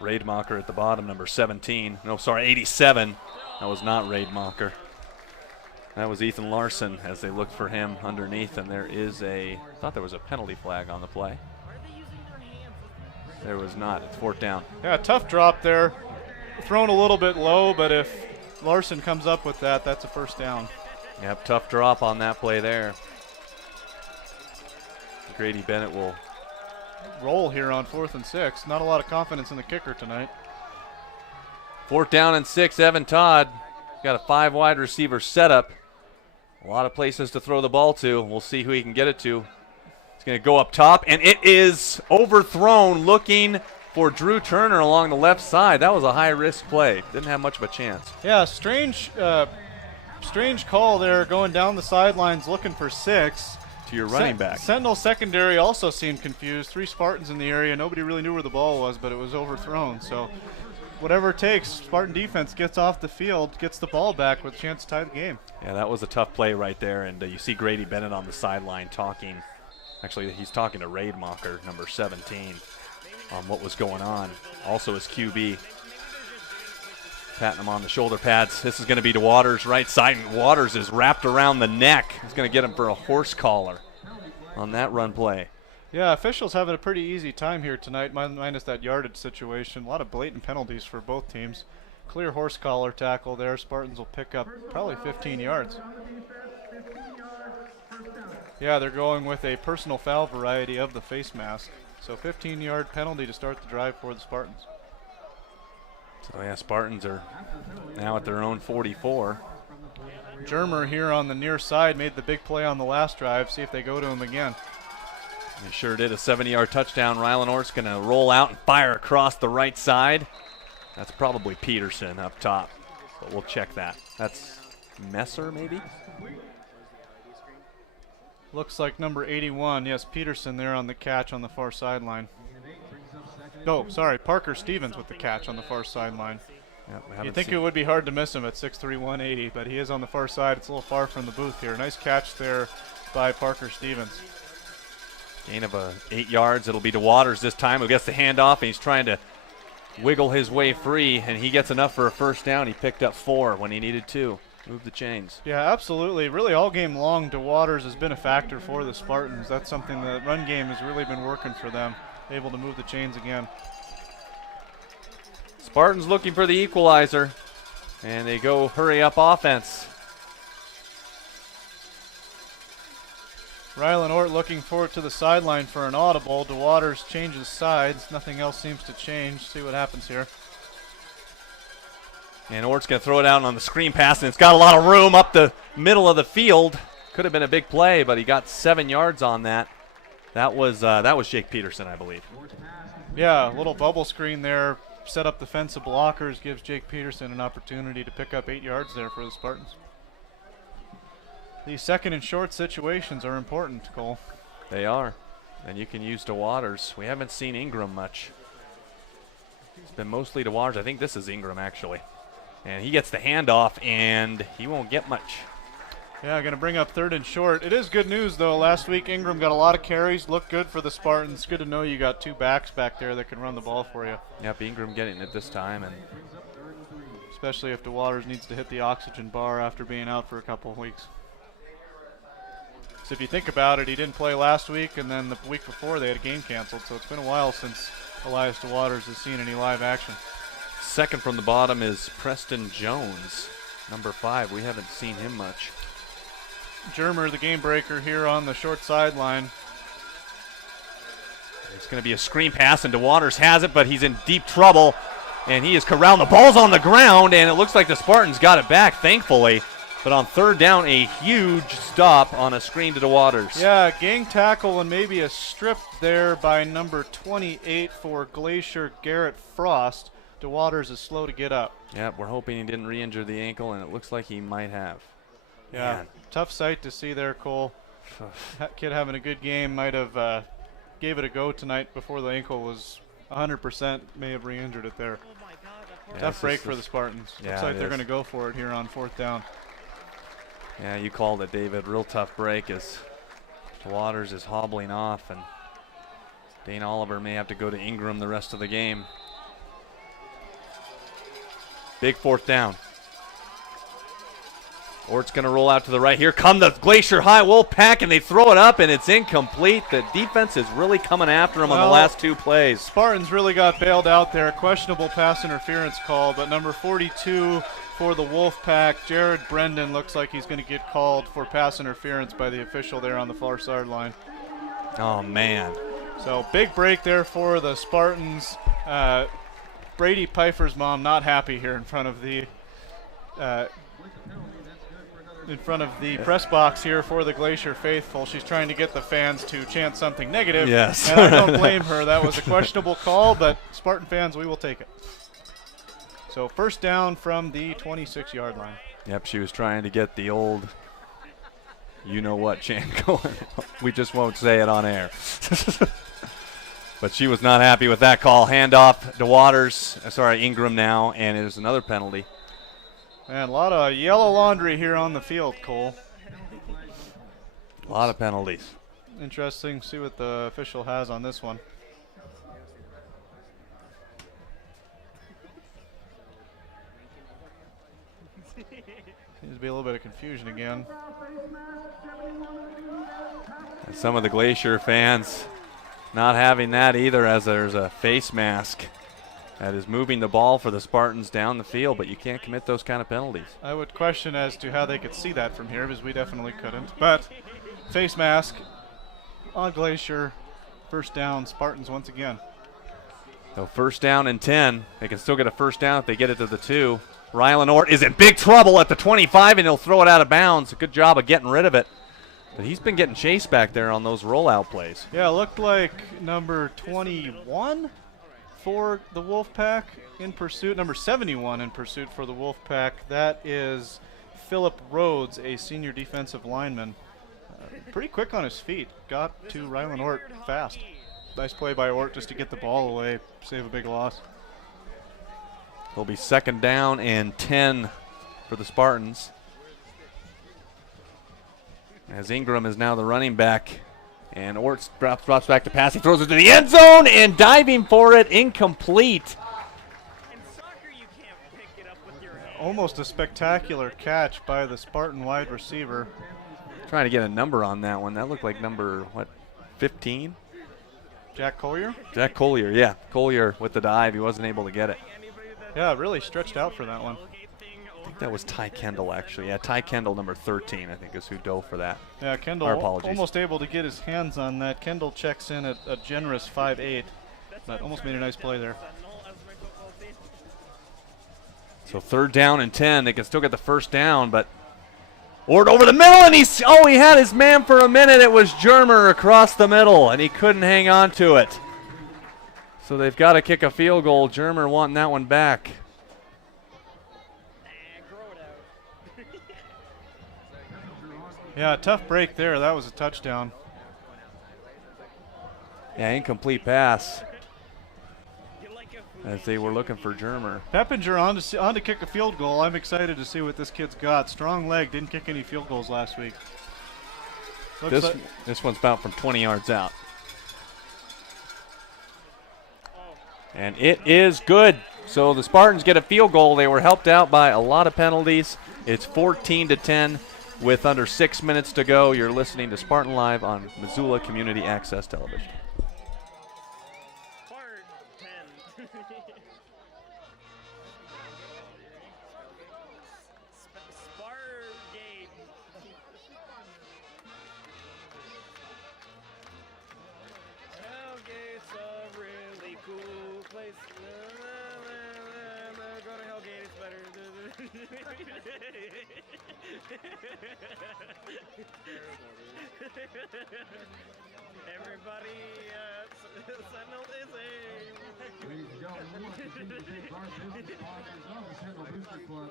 Raidmacher at the bottom, number 17. No, sorry, 87. That was not Raidmacher. That was Ethan Larson as they looked for him underneath, and there is I thought there was a penalty flag on the play. Why are they using their hands? There was not. It's 4th down. Yeah, tough drop there. thrown a little bit low, but if Larson comes up with that, that's a first down. Yep, tough drop on that play there. Grady Bennett will roll here on 4th and 6. Not a lot of confidence in the kicker tonight. 4th down and 6, Evan Todd. Got a 5 wide receiver setup. A lot of places to throw the ball to. We'll see who he can get it to. It's going to go up top, and it is overthrown, looking for Drew Turner along the left side. That was a high-risk play. Didn't have much of a chance. Yeah, strange call there, going down the sidelines looking for 6. To your running back. Sentinel secondary also seemed confused. 3 Spartans in the area. Nobody really knew where the ball was, but it was overthrown. So whatever it takes, Spartan defense gets off the field, gets the ball back with a chance to tie the game. Yeah, that was a tough play right there, and you see Grady Bennett on the sideline talking. Actually, he's talking to Rademacher, number 17, on what was going on. Also his QB, patting him on the shoulder pads. This is going to be to Waters' right side, and Waters is wrapped around the neck. He's going to get him for a horse collar on that run play. Yeah, officials having a pretty easy time here tonight, minus that yardage situation. A lot of blatant penalties for both teams. Clear horse collar tackle there. Spartans will pick up probably 15 yards. Yeah, they're going with a personal foul variety of the face mask. So 15-yard penalty to start the drive for the Spartans. So yeah, Spartans are now at their own 44. Germer here on the near side made the big play on the last drive. See if they go to him again. They sure did. A 70-yard touchdown. Rylan Ort's going to roll out and fire across the right side. That's probably Peterson up top, but we'll check that. That's Messer, maybe? Looks like number 81. Yes, Peterson there on the catch on the far sideline. Oh, sorry, Parker Stevens with the catch on the far sideline. Yep, You'd think it would be hard to miss him at 6'3", 180, but he is on the far side. It's a little far from the booth here. Nice catch there by Parker Stevens. Gain of 8 yards. It'll be to Waters this time, who gets the handoff, and he's trying to wiggle his way free, and he gets enough for a first down. He picked up 4 when he needed 2. Move the chains. Yeah, absolutely. Really all game long, DeWaters has been a factor for the Spartans. That's something the run game has really been working for them. Able to move the chains again. Spartans looking for the equalizer, and they go hurry up offense. Rylan Ort looking forward to the sideline for an audible. DeWaters changes sides. Nothing else seems to change. See what happens here. And Ort's going to throw it out on the screen pass, and it's got a lot of room up the middle of the field. Could have been a big play, but he got 7 yards on that. That was Jake Peterson, I believe. Yeah, a little bubble screen there. Set up the fence of blockers, gives Jake Peterson an opportunity to pick up 8 yards there for the Spartans. These second and short situations are important, Cole. They are. And you can use DeWaters. We haven't seen Ingram much. It's been mostly DeWaters. I think this is Ingram, actually. And he gets the handoff, and he won't get much. Yeah, going to bring up 3rd and short. It is good news, though. Last week, Ingram got a lot of carries. Looked good for the Spartans. Good to know you got 2 backs back there that can run the ball for you. Yep, Ingram getting it this time. And especially if DeWaters needs to hit the oxygen bar after being out for a couple of weeks. So if you think about it, he didn't play last week, and then the week before they had a game canceled. So it's been a while since Elias DeWaters has seen any live action. Second from the bottom is Preston Jones, number 5. We haven't seen him much. Germer, the game breaker here on the short sideline. It's going to be a screen pass, and DeWaters has it, but he's in deep trouble, and he is corralled. The ball's on the ground, and it looks like the Spartans got it back, thankfully. But on 3rd down, a huge stop on a screen to DeWaters. Yeah, gang tackle and maybe a strip there by number 28 for Glacier Garrett Frost. DeWaters is slow to get up. Yep, we're hoping he didn't re-injure the ankle, and it looks like he might have. Yeah, Man. Tough sight to see there, Cole. That kid having a good game might have gave it a go tonight before the ankle was 100%. May have re-injured it there. Oh my God, that poor Tough break for the Spartans. Yeah, Looks like it they're is. going to go for it here on 4th down. Yeah, you called it, David. Real tough break as DeWaters is hobbling off, and Dane Oliver may have to go to Ingram the rest of the game. Big 4th down. Ort's going to roll out to the right. Here come the Glacier High Wolfpack, and they throw it up, and it's incomplete. The defense is really coming after them on the last two plays. Spartans really got bailed out there. Questionable pass interference call, but number 42 for the Wolfpack, Jared Brendan, looks like he's going to get called for pass interference by the official there on the far sideline. Oh, man. So big break there for the Spartans. Brady Pfeiffer's mom not happy here in front of the press box here for the Glacier faithful. She's trying to get the fans to chant something negative. Yes. And I don't blame her. That was a questionable call, but Spartan fans, we will take it. So first down from the 26-yard line. Yep, she was trying to get the old you-know-what chant going. We just won't say it on air. But she was not happy with that call. Handoff to Ingram now, and it is another penalty. Man, a lot of yellow laundry here on the field, Cole. A lot of penalties. Interesting. See what the official has on this one. Seems to be a little bit of confusion again. And some of the Glacier fans not having that either, as there's a face mask that is moving the ball for the Spartans down the field, but you can't commit those kind of penalties. I would question as to how they could see that from here, because we definitely couldn't. But face mask on Glacier. First down, Spartans once again. So first down and 10. They can still get a first down if they get it to the 2. Rylan Ort is in big trouble at the 25, and he'll throw it out of bounds. A good job of getting rid of it. But he's been getting chased back there on those rollout plays. Yeah, it looked like number 21 for the Wolfpack in pursuit, number 71 in pursuit for the Wolfpack. That is Philip Rhodes, a senior defensive lineman. Pretty quick on his feet. Got to Rylan Ort fast. Nice play by Ort just to get the ball away, save a big loss. It'll be second down and 10 for the Spartans, as Ingram is now the running back. And Ort drops back to pass. He throws it to the end zone, and diving for it, incomplete. In soccer, you can't pick it up with your hand. Almost a spectacular catch by the Spartan wide receiver. Trying to get a number on that one. That looked like number, 15? Jack Collier? Jack Collier, yeah. Collier with the dive. He wasn't able to get it. Yeah, really stretched out for that one. I think that was Ty Kendall, actually. Yeah, Ty Kendall, number 13, I think, is who dove for that. Yeah, Kendall Our apologies. almost able to get his hands on that. Kendall checks in at a generous 5'8", but almost made a nice play there. So third down and 10. They can still get the first down, but Ort over the middle, and he had his man for a minute. It was Germer across the middle, and he couldn't hang on to it. So they've got to kick a field goal. Germer wanting that one back. Yeah, tough break there. That was a touchdown. Yeah, incomplete pass, as they were looking for Germer. Peppinger on to kick a field goal. I'm excited to see what this kid's got. Strong leg, didn't kick any field goals last week. This one's about from 20 yards out. And it is good. So the Spartans get a field goal. They were helped out by a lot of penalties. It's 14-10 with under 6 minutes to go. You're listening to Spartan Live on Missoula Community Access Television. Everybody, Sentinel is a... Ladies and gentlemen, we want to continue to thank our business sponsors of the Sentinel Booster Club,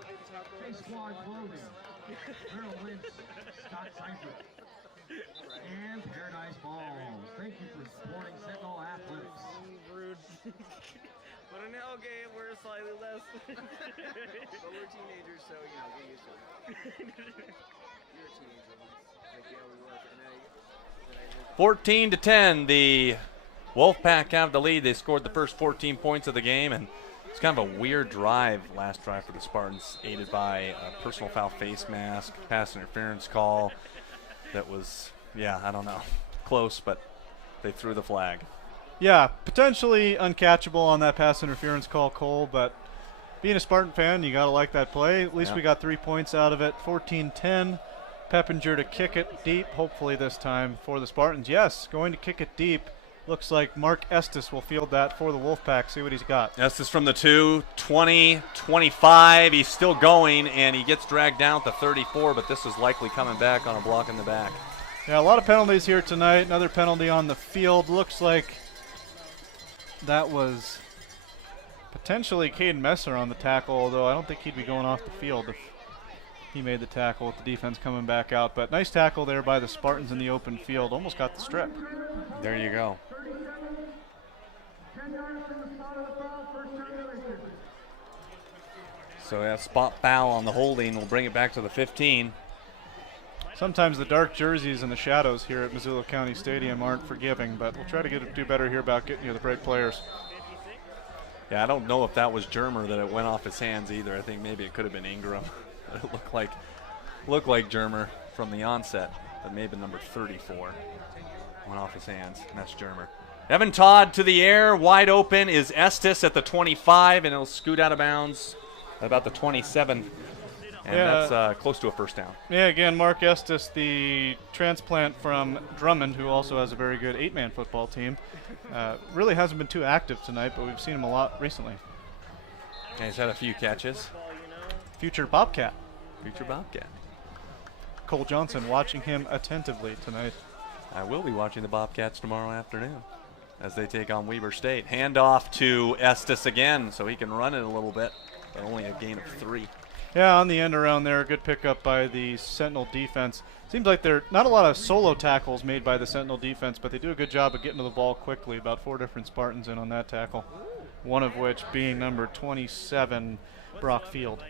K-Squad Clothing, Merrill Lynch, Scott Seifert, and Paradise Balls. Thank you for supporting Sentinel Athletics. Rude. But in Hellgate, we're slightly less. But we're teenagers, so, get used to it. You're a teenager. Like, yeah, we was. And 14-10, the Wolfpack have the lead. They scored the first 14 points of the game, and It's kind of a weird drive, last drive for the Spartans, aided by a personal foul face mask, pass interference call that was, yeah, I don't know, close, but they threw the flag. Yeah, potentially uncatchable on that pass interference call, Cole, but being a Spartan fan, you got to like that play. At least we got 3 points out of it. 14-10. Peppinger to kick it deep, hopefully this time for the Spartans. Yes, going to kick it deep. Looks like Mark Estes will field that for the Wolfpack. See what he's got. Estes from the 2, 20, 25. He's still going, and he gets dragged down to 34, but this is likely coming back on a block in the back. Yeah, a lot of penalties here tonight. Another penalty on the field. Looks like that was potentially Caden Messer on the tackle, although I don't think he'd be going off the field if he made the tackle with the defense coming back out. But nice tackle there by the Spartans in the open field. Almost got the strip. There you go. So that spot foul on the holding will bring it back to the 15. Sometimes the dark jerseys and the shadows here at Missoula County Stadium aren't forgiving, but we'll try to do better here about getting you the right players. Yeah, I don't know if that was Germer that it went off his hands either. I think maybe it could have been Ingram. It looked like Germer from the onset, but maybe number 34 went off his hands, and that's Germer. Evan Todd to the air, wide open is Estes at the 25, and it'll scoot out of bounds at about the 27. And that's close to a first down. Yeah, again, Mark Estes, the transplant from Drummond, who also has a very good 8-man football team. Really hasn't been too active tonight, but we've seen him a lot recently. And he's had a few catches. Future Bobcat. Future Bobcat. Cole Johnson watching him attentively tonight. I will be watching the Bobcats tomorrow afternoon as they take on Weber State. Handoff to Estes again so he can run it a little bit, but only a gain of 3. Yeah, on the end around there, good pickup by the Sentinel defense. Seems like there are not a lot of solo tackles made by the Sentinel defense, but they do a good job of getting to the ball quickly. About 4 different Spartans in on that tackle, one of which being number 27, Brock Field.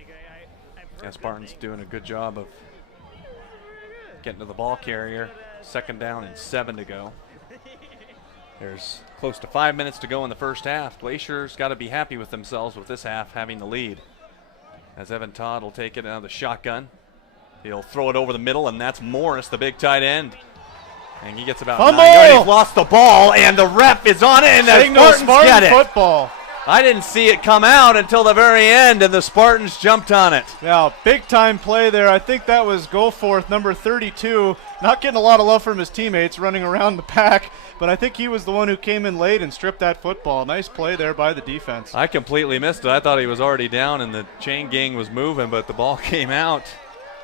Yeah, Spartans doing a good job of getting to the ball carrier. 2nd down and 7 to go. There's close to 5 minutes to go in the first half. Glacier's got to be happy with themselves with this half having the lead. As Evan Todd will take it out of the shotgun. He'll throw it over the middle, and that's Morris, the big tight end. And he gets about 9 yards. He's lost the ball, and the ref is on it, and the Spartans get it. Football. I didn't see it come out until the very end, and the Spartans jumped on it. Yeah, big-time play there. I think that was Goforth, number 32. Not getting a lot of love from his teammates running around the pack, but I think he was the one who came in late and stripped that football. Nice play there by the defense. I completely missed it. I thought he was already down and the chain gang was moving, but the ball came out.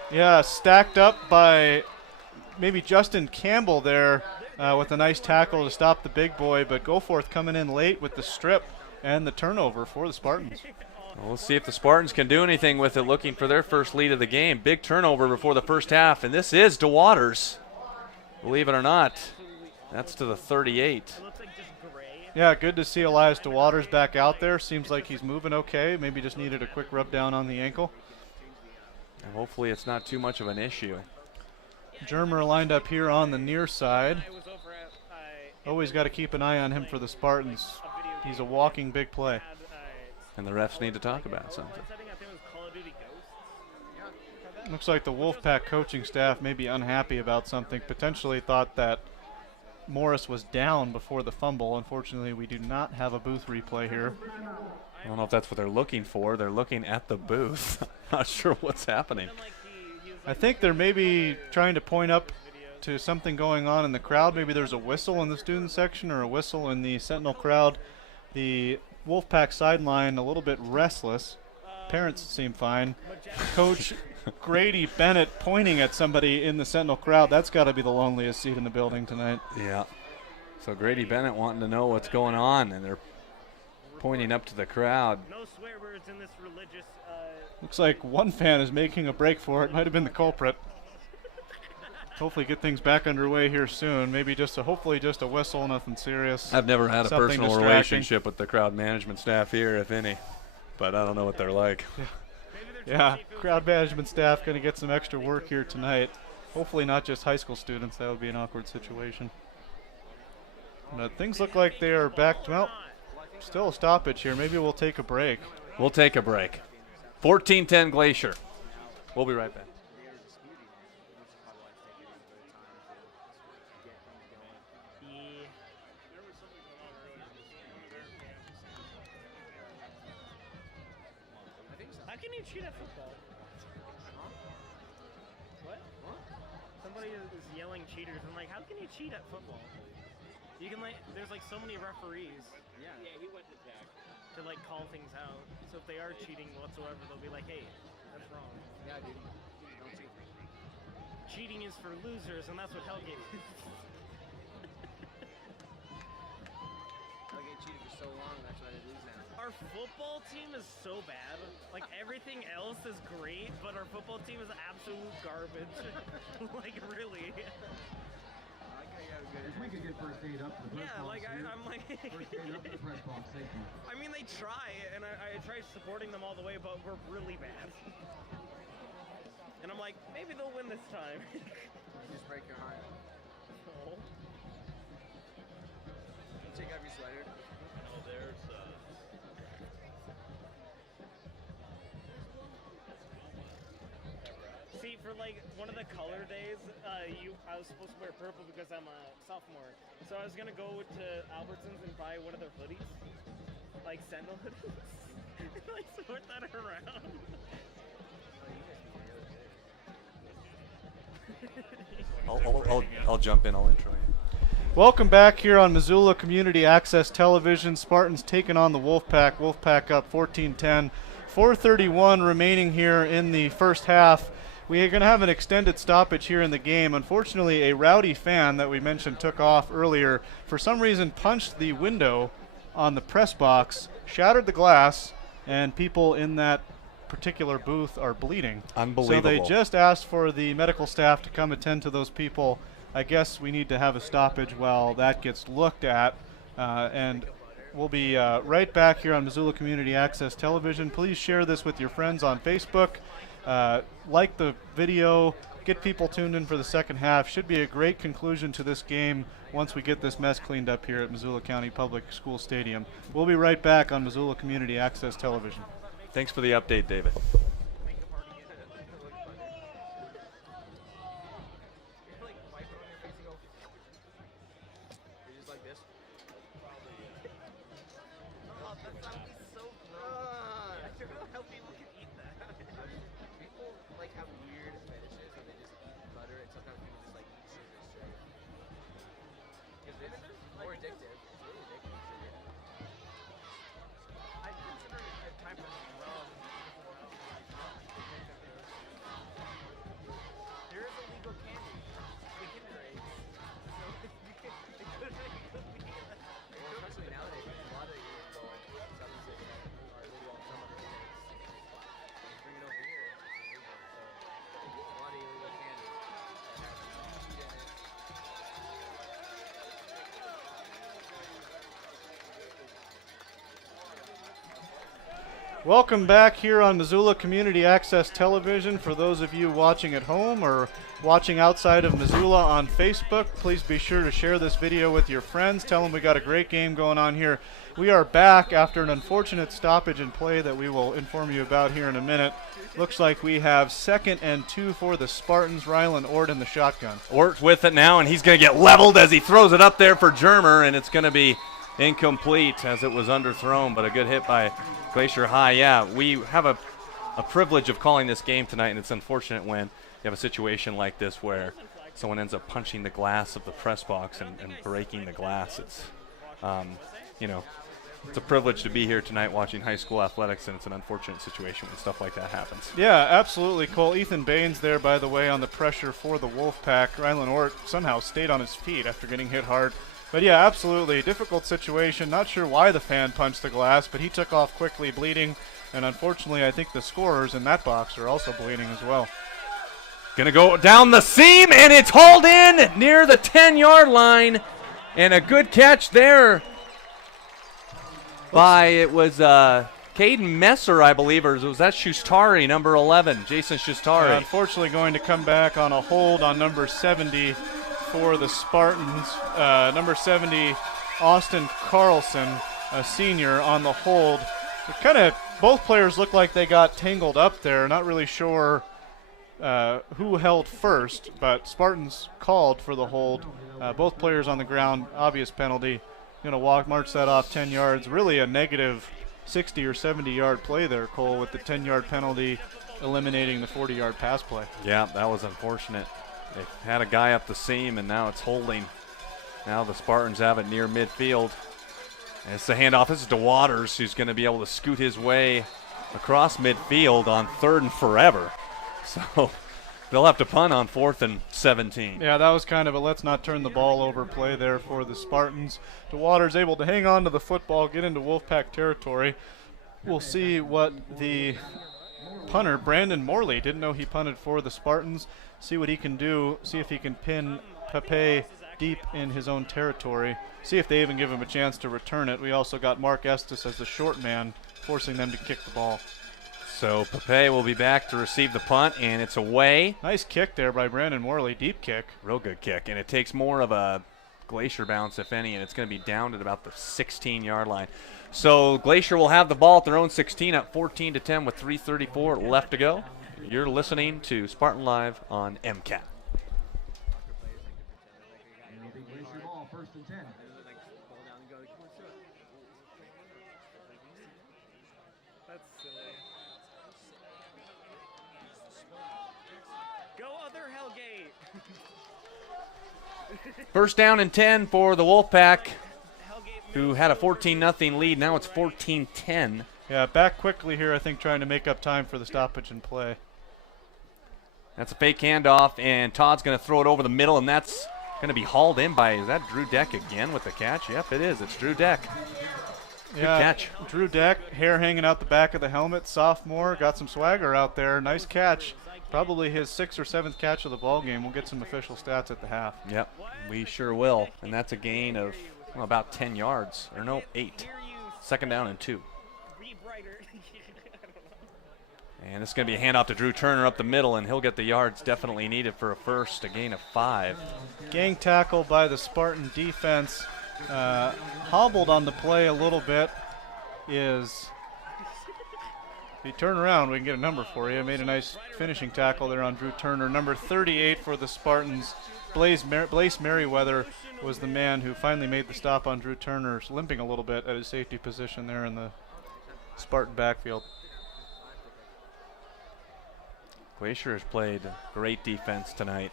Yeah, stacked up by maybe Justin Campbell there with a nice tackle to stop the big boy, but Goforth coming in late with the strip and the turnover for the Spartans. Well, we'll see if the Spartans can do anything with it, looking for their first lead of the game. Big turnover before the first half, and this is DeWaters. Believe it or not, that's to the 38. Yeah, good to see Elias DeWaters back out there. Seems like he's moving okay. Maybe just needed a quick rub down on the ankle. And hopefully it's not too much of an issue. Germer lined up here on the near side. Always got to keep an eye on him for the Spartans. He's a walking big play. And the refs need to talk about something. Looks like the Wolfpack coaching staff may be unhappy about something. Potentially thought that Morris was down before the fumble. Unfortunately, we do not have a booth replay here. I don't know if that's what they're looking for. They're looking at the booth. Not sure what's happening. I think they're maybe trying to point up to something going on in the crowd. Maybe there's a whistle in the student section or a whistle in the Sentinel crowd. The Wolfpack sideline a little bit restless. Parents seem fine. Coach Grady Bennett pointing at somebody in the Sentinel crowd. That's got to be the loneliest seat in the building tonight. Yeah. So Grady Bennett wanting to know what's going on, and they're pointing up to the crowd. No swear words in this religious. Looks like one fan is making a break for it. Might have been the culprit. Hopefully get things back underway here soon. Maybe hopefully just a whistle, nothing serious. I've never had a Something personal distracting. relationship with the crowd management staff here, if any. But I don't know what they're like. Yeah, crowd management staff going to get some extra work here tonight. Hopefully not just high school students. That would be an awkward situation. But things look like they are back. Well, still a stoppage here. Maybe we'll take a break. We'll take a break. 14-10 Glacier. We'll be right back. Yeah. How can you cheat at football? What? Somebody is yelling cheaters. I'm like, how can you cheat at football? You can there's so many referees. Yeah, he went to Jack. To call things out. So if they are cheating whatsoever, they'll be like, hey, that's wrong. Yeah, dude. Don't cheat. Cheating is for losers, and that's what Hellgate is. Hellgate cheated for so long, that's why they lose now. Our football team is so bad. Everything else is great, but our football team is absolute garbage. Really. If we could get first aid up to the press box here. I'm like. First aid up to the press box, thank you. I mean, they try, and I try supporting them all the way, but we're really bad. And I'm like, maybe they'll win this time. You just break your heart. No. Take out your sweater. No, there's See, for one of the color days, I was supposed to wear purple because I'm a sophomore. So I was gonna go to Albertsons and buy one of their hoodies, Sentinel hoodies, and sort that around. I'll jump in. I'll intro you. Welcome back here on Missoula Community Access Television. Spartans taking on the Wolfpack. Wolfpack up 14-10. 4:31 remaining here in the first half. We are going to have an extended stoppage here in the game. Unfortunately, a rowdy fan that we mentioned took off earlier, for some reason punched the window on the press box, shattered the glass, and people in that particular booth are bleeding. Unbelievable. So they just asked for the medical staff to come attend to those people. I guess we need to have a stoppage while that gets looked at, and we'll be right back here on Missoula Community Access Television. Please share this with your friends on Facebook. Like the video, get people tuned in for the second half. Should be a great conclusion to this game once we get this mess cleaned up here at Missoula County Public School Stadium. We'll be right back on Missoula Community Access Television. Thanks for the update, David. Welcome back here on Missoula Community Access Television. For those of you watching at home or watching outside of Missoula on Facebook, please be sure to share this video with your friends. Tell them we got a great game going on here. We are back after an unfortunate stoppage in play that we will inform you about here in a minute. Looks like we have 2nd and 2 for the Spartans. Rylan Ort in the shotgun. Ort's with it now, and he's going to get leveled as he throws it up there for Germer, and it's going to be incomplete as it was underthrown, but a good hit by Glacier High. Yeah, we have a privilege of calling this game tonight, and it's unfortunate when you have a situation like this where someone ends up punching the glass of the press box and breaking the glass. It's, it's a privilege to be here tonight watching high school athletics, and it's an unfortunate situation when stuff like that happens. Yeah, absolutely, Cole. Ethan Baines there, by the way, on the pressure for the Wolfpack. Rylan Ort somehow stayed on his feet after getting hit hard. But yeah, absolutely, difficult situation. Not sure why the fan punched the glass, but he took off quickly, bleeding. And unfortunately, I think the scorers in that box are also bleeding as well. Going to go down the seam, and it's hauled in near the 10-yard line. And a good catch there by, it was Caden Messer, I believe, or was that Shustari, number 11, Jason Shustari. Unfortunately, going to come back on a hold on number 70 for the Spartans. Number 70, Austin Carlson. a senior, on the hold. Both players look like they got tangled up there. Not really sure who held first, but Spartans called for the hold. Both players on the ground, obvious penalty. Going to march that off 10 yards. Really a negative 60 or 70-yard play there, Cole, with the 10-yard penalty eliminating the 40-yard pass play. Yeah, that was unfortunate. They had a guy up the seam, and now it's holding. Now the Spartans have it near midfield. And it's the handoff. This is to Waters, who's going to be able to scoot his way across midfield on 3rd and forever. So they'll have to punt on 4th and 17. Yeah, that was kind of a let's not turn the ball over play there for the Spartans. De Waters able to hang on to the football, get into Wolfpack territory. We'll see what the punter, Brandon Morley, didn't know he punted for the Spartans. See what he can do. See if he can pin Pepe deep in his own territory. See if they even give him a chance to return it. We also got Mark Estes as the short man, forcing them to kick the ball. So Pepe will be back to receive the punt, and it's away. Nice kick there by Brandon Morley, deep kick. Real good kick, and it takes more of a Glacier bounce, if any, and it's going to be down at about the 16-yard line. So Glacier will have the ball at their own 16 at 14-10 with 3:34 left to go. You're listening to Spartan Live on MCAT. It'll be Glacier ball, 1st and 10. That's silly. Go other Hellgate. First down and 10 for the Wolfpack, who had a 14-0 lead. Now it's 14-10. Yeah, back quickly here, I think, trying to make up time for the stoppage and play. That's a fake handoff, and Todd's going to throw it over the middle, and that's going to be hauled in by, is that Drew Deck again with the catch? Yep, it is. It's Drew Deck. Good catch. Drew Deck, hair hanging out the back of the helmet, sophomore, got some swagger out there. Nice catch. Probably his 6th or 7th catch of the ball game. We'll get some official stats at the half. Yep, we sure will. And that's a gain of about 10 yards, or no, 8. 2nd down and 2. And it's going to be a handoff to Drew Turner up the middle, and he'll get the yards definitely needed for a first, a gain of 5. Gang tackle by the Spartan defense. Hobbled on the play a little bit is, if you turn around, we can get a number for you. Made a nice finishing tackle there on Drew Turner. Number 38 for the Spartans. Blaze Merriweather was the man who finally made the stop on Drew Turner, limping a little bit at his safety position there in the Spartan backfield. Glacier has played great defense tonight.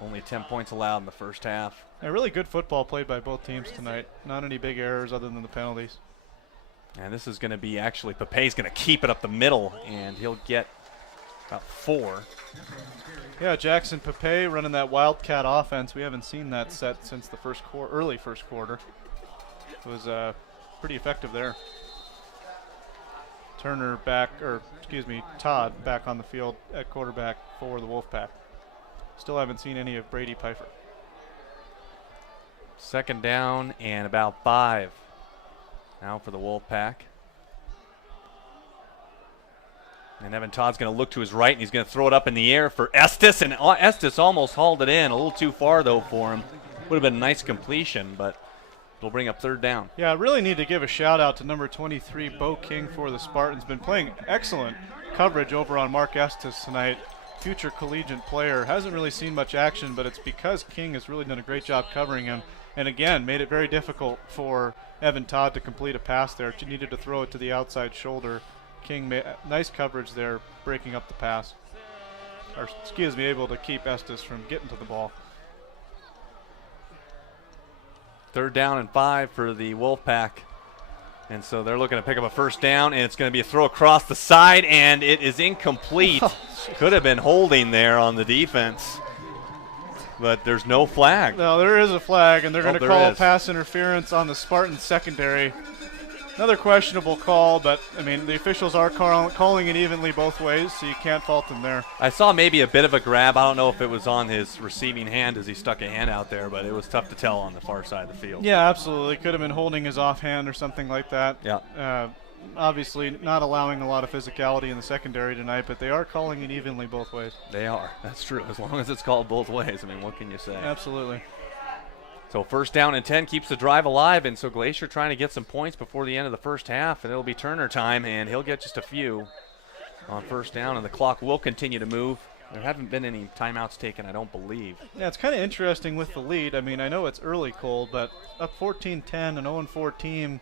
Only 10 points allowed in the first half. A really good football played by both teams tonight. Not any big errors other than the penalties. And this is going to be actually, Pepe's going to keep it up the middle, and he'll get about 4. Yeah, Jackson Pepe running that Wildcat offense. We haven't seen that set since the early first quarter. It was pretty effective there. Todd back on the field at quarterback for the Wolfpack. Still haven't seen any of Brady Pfeiffer. 2nd down and about 5 now for the Wolfpack. And Evan Todd's going to look to his right, and he's going to throw it up in the air for Estes, and Estes almost hauled it in. A little too far, though, for him. Would have been a nice completion, but it'll bring up 3rd down. Yeah, I really need to give a shout-out to number 23, Bo King for the Spartans. Been playing excellent coverage over on Mark Estes tonight. Future collegiate player. Hasn't really seen much action, but it's because King has really done a great job covering him. And again, made it very difficult for Evan Todd to complete a pass there. She needed to throw it to the outside shoulder. King made nice coverage there, breaking up the pass. Able to keep Estes from getting to the ball. 3rd down and 5 for the Wolfpack. And so they're looking to pick up a 1st down, and it's going to be a throw across the side, and it is incomplete. Could have been holding there on the defense, but there's no flag. No, there is a flag, and they're going to call pass interference on the Spartan secondary. Another questionable call, but, I mean, the officials are calling it evenly both ways, so you can't fault them there. I saw maybe a bit of a grab. I don't know if it was on his receiving hand as he stuck a hand out there, but it was tough to tell on the far side of the field. Yeah, absolutely. Could have been holding his offhand or something like that. Yeah. Obviously not allowing a lot of physicality in the secondary tonight, but they are calling it evenly both ways. They are. That's true. As long as it's called both ways. I mean, what can you say? Absolutely. So first down and 10 keeps the drive alive, and so Glacier trying to get some points before the end of the first half, and it'll be Turner time, and he'll get just a few on first down, and the clock will continue to move. There haven't been any timeouts taken, I don't believe. Yeah, it's kind of interesting with the lead. I mean, I know it's early, Cole, but up 14-10, an 0-4 team.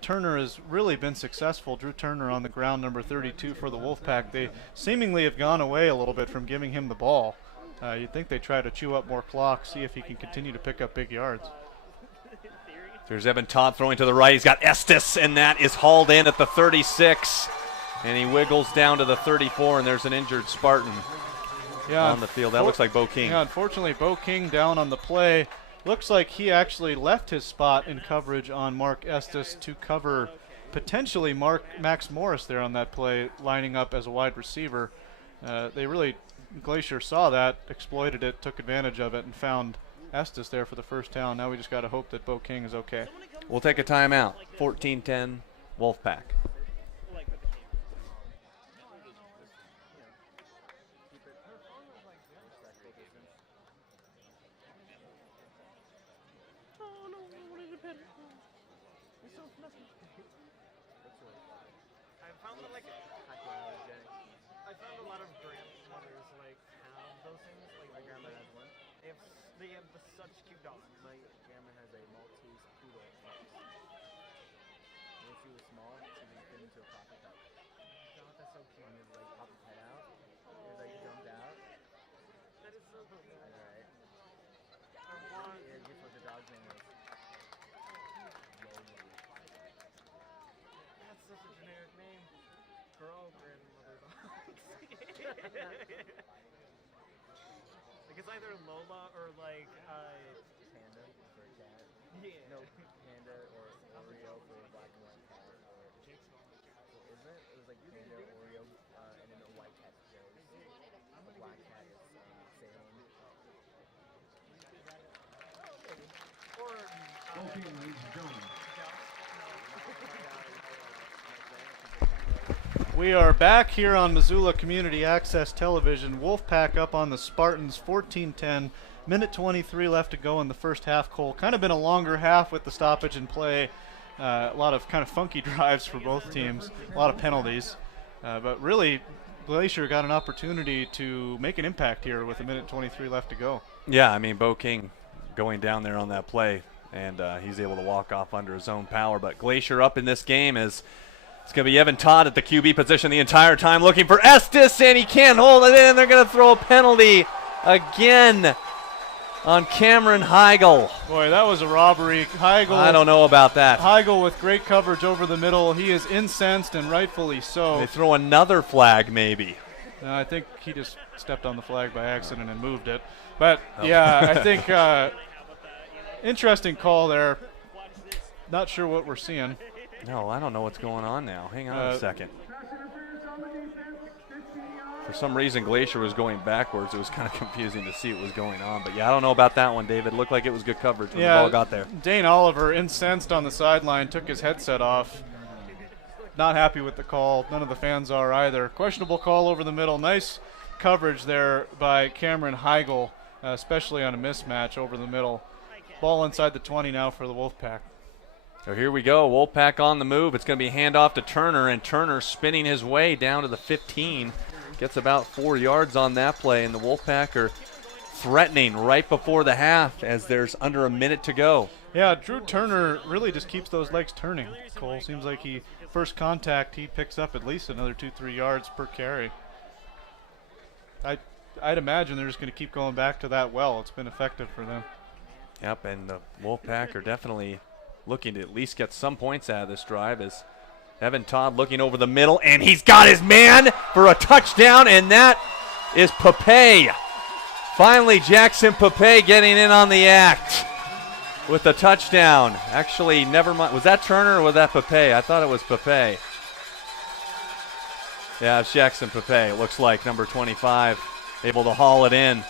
Turner has really been successful. Drew Turner on the ground, number 32 for the Wolfpack. They seemingly have gone away a little bit from giving him the ball. You'd think they try to chew up more clock, see if he can continue to pick up big yards. There's Evan Todd throwing to the right. He's got Estes, and that is hauled in at the 36. And he wiggles down to the 34, and there's an injured Spartan on the field. That looks like Bo King. Yeah, unfortunately, Bo King down on the play. Looks like he actually left his spot in coverage on Mark Estes to cover potentially Max Morris there on that play, lining up as a wide receiver. Glacier saw that, exploited it, took advantage of it, and found Estes there for the first down. Now we just got to hope that Bo King is okay. We'll take a timeout. 14-10, Wolfpack. I found a lot of grandmothers have those things. Like my grandma has one. They have such cute dogs. My grandma has a Maltese poodle. When she was small, she was put into a coffee cup. Oh, that's so cute. And it popped its head out. It jumped out. That is so cool. That's right. Yeah, guess what the dog's name was? Lola. That's such a generic name. Girl grandmother dogs. It's either Lola or Panda for a cat. Yeah. No, Panda or Oreo for a black and white cat. Or isn't it? It was like Panda, Oreo, and then a white cat goes. The black cat is Salem. Or Okay, ladies and gentlemen. We are back here on Missoula Community Access Television. Wolfpack up on the Spartans, 14-10. Minute 23 left to go in the first half, Cole. Kind of been a longer half with the stoppage and play. A lot of kind of funky drives for both teams. A lot of penalties. But really, Glacier got an opportunity to make an impact here with a minute 23 left to go. Yeah, I mean, Bo King going down there on that play, and he's able to walk off under his own power. But Glacier up in this game is it's going to be Evan Todd at the QB position the entire time looking for Estes, and he can't hold it in. They're going to throw a penalty again on Cameron Heigl. Boy, that was a robbery. Heigl, I don't know about that. Heigl with great coverage over the middle. He is incensed, and rightfully so. They throw another flag maybe. I think he just stepped on the flag by accident and moved it. But, yeah, I think interesting call there. Not sure what we're seeing. No, I don't know what's going on now. Hang on a second. For some reason, Glacier was going backwards. It was kind of confusing to see what was going on. But, yeah, I don't know about that one, David. It looked like it was good coverage when the ball got there. Dane Oliver, incensed on the sideline, took his headset off. Not happy with the call. None of the fans are either. Questionable call over the middle. Nice coverage there by Cameron Heigl, especially on a mismatch over the middle. Ball inside the 20 now for the Wolfpack. So here we go. Wolfpack on the move. It's going to be a handoff to Turner, and Turner spinning his way down to the 15. Gets about 4 yards on that play, and the Wolfpack are threatening right before the half as there's under a minute to go. Yeah, Drew Turner really just keeps those legs turning. Cole, seems like first contact, he picks up at least another 2-3 yards per carry. I'd imagine they're just going to keep going back to that well. It's been effective for them. Yep, and the Wolfpack are definitely looking to at least get some points out of this drive as Evan Todd looking over the middle, and he's got his man for a touchdown, and that is Pape. Finally, Jackson Pape getting in on the act with the touchdown. Actually, never mind. Was that Turner or was that Pape? I thought it was Pape. Yeah, it's Jackson Pape. It looks like number 25 able to haul it in.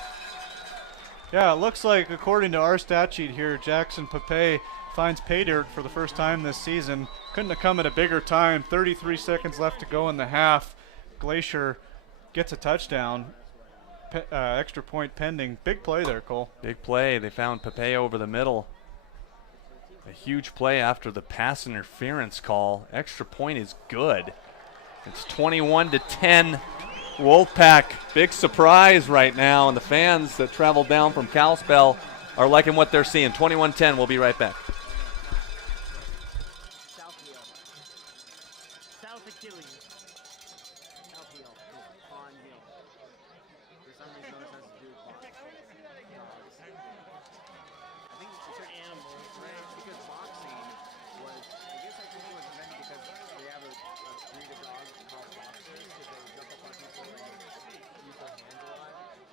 Yeah, it looks like, according to our stat sheet here, Jackson Pape finds pay dirt for the first time this season. Couldn't have come at a bigger time. 33 seconds left to go in the half. Glacier gets a touchdown. extra point pending. Big play there, Cole. Big play. They found Pepe over the middle. A huge play after the pass interference call. Extra point is good. It's 21-10. Wolfpack, big surprise right now, and the fans that traveled down from Kalispell are liking what they're seeing. 21-10. We'll be right back. South heel. South Achilles. South heel. On heel. For some reason, those has to do with boxing. Dogs. I think it's an animal, right? Because boxing was, I guess I think it was invented because they have a breed of dogs called boxers, because they would jump up on people and use their hands a lot. I'm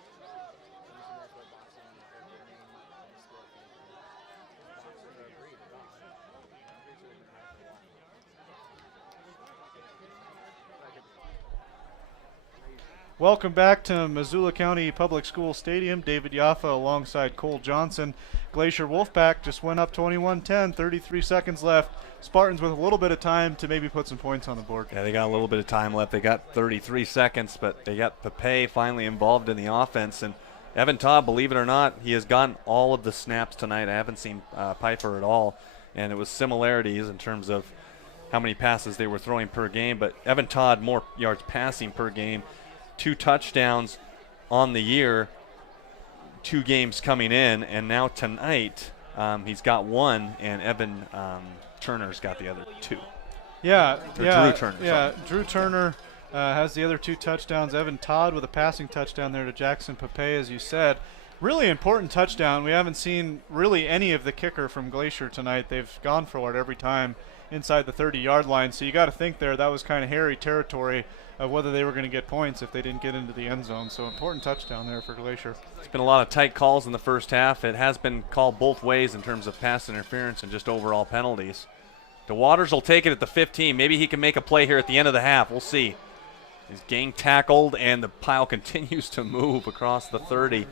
assuming that's where boxing, their name, and the sport came from. Boxers are a breed of dogs. I'm pretty sure they've been around for a while. Welcome back to Missoula County Public School Stadium. David Yaffa alongside Cole Johnson. Glacier Wolfpack just went up 21-10, 33 seconds left. Spartans with a little bit of time to maybe put some points on the board. Yeah, they got a little bit of time left. They got 33 seconds, but they got Pepe finally involved in the offense. And Evan Todd, believe it or not, he has gotten all of the snaps tonight. I haven't seen Pfeiffer at all, and it was similarities in terms of how many passes they were throwing per game. But Evan Todd, more yards passing per game, 2 touchdowns on the year, 2 games coming in, and now tonight he's got 1, and Evan Turner's got the other 2. Yeah, Drew Turner. Yeah, Drew Turner has the other 2 touchdowns. Evan Todd with a passing touchdown there to Jackson Pepe, as you said. Really important touchdown. We haven't seen really any of the kicker from Glacier tonight. They've gone for it every time inside the 30-yard line. So you got to think there that was kind of hairy territory of whether they were going to get points if they didn't get into the end zone. So important touchdown there for Glacier. It's been a lot of tight calls in the first half. It has been called both ways in terms of pass interference and just overall penalties. DeWaters will take it at the 15. Maybe he can make a play here at the end of the half. We'll see. He's gang tackled, and the pile continues to move across the 30.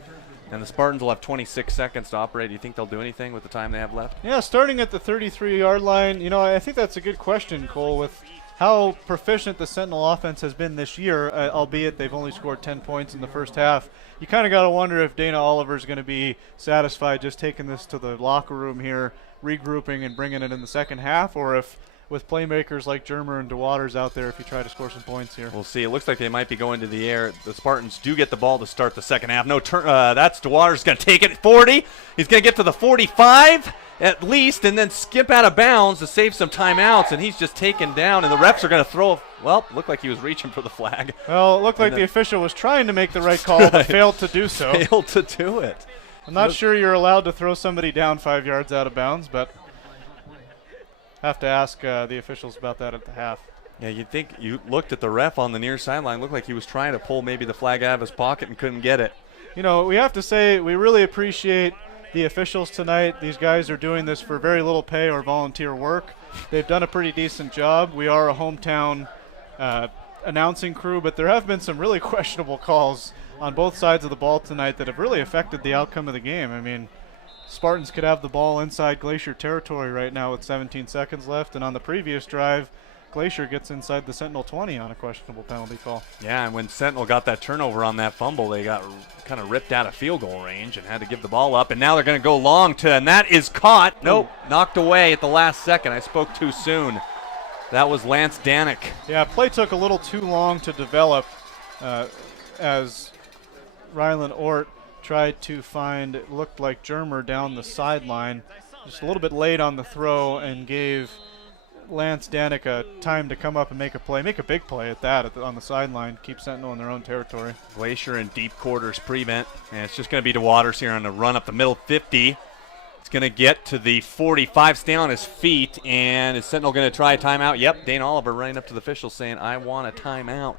And the Spartans will have 26 seconds to operate. Do you think they'll do anything with the time they have left? Yeah, starting at the 33-yard line, you know, I think that's a good question, Cole, with how proficient the Sentinel offense has been this year, albeit they've only scored 10 points in the first half. You kind of got to wonder if Dana Oliver's going to be satisfied just taking this to the locker room here, regrouping and bringing it in the second half, or if with playmakers like Germer and DeWaters out there, if you try to score some points here. We'll see. It looks like they might be going to the air. The Spartans do get the ball to start the second half. No turn. That's DeWaters going to take it at 40. He's going to get to the 45 at least, and then skip out of bounds to save some timeouts, and he's just taken down, and the refs are going to throw. Well, looked like he was reaching for the flag. Well, it looked like the official was trying to make the right call, but failed to do so. Failed to do it. I'm not sure you're allowed to throw somebody down 5 yards out of bounds, but have to ask the officials about that at the half. Yeah, you'd think you looked at the ref on the near sideline. Looked like he was trying to pull maybe the flag out of his pocket and couldn't get it. You know, we have to say we really appreciate the officials tonight. These guys are doing this for very little pay or volunteer work. They've done a pretty decent job. We are a hometown announcing crew, but there have been some really questionable calls on both sides of the ball tonight that have really affected the outcome of the game. I mean, Spartans could have the ball inside Glacier territory right now with 17 seconds left, and on the previous drive, Glacier gets inside the Sentinel 20 on a questionable penalty call. Yeah, and when Sentinel got that turnover on that fumble, they got kind of ripped out of field goal range and had to give the ball up, and now they're going to go long to, and that is caught. Nope, knocked away at the last second. I spoke too soon. That was Lance Danik. Yeah, play took a little too long to develop as Ryland Ort tried to find, it looked like Germer down the sideline, just a little bit late on the throw, and gave Lance Danik a time to come up and make a play, make a big play at that on the sideline, keep Sentinel in their own territory. Glacier in deep quarters prevent, and it's just going to be DeWaters here on the run up the middle 50. It's going to get to the 45, stay on his feet, and is Sentinel going to try a timeout? Yep, Dane Oliver running up to the official saying, I want a timeout.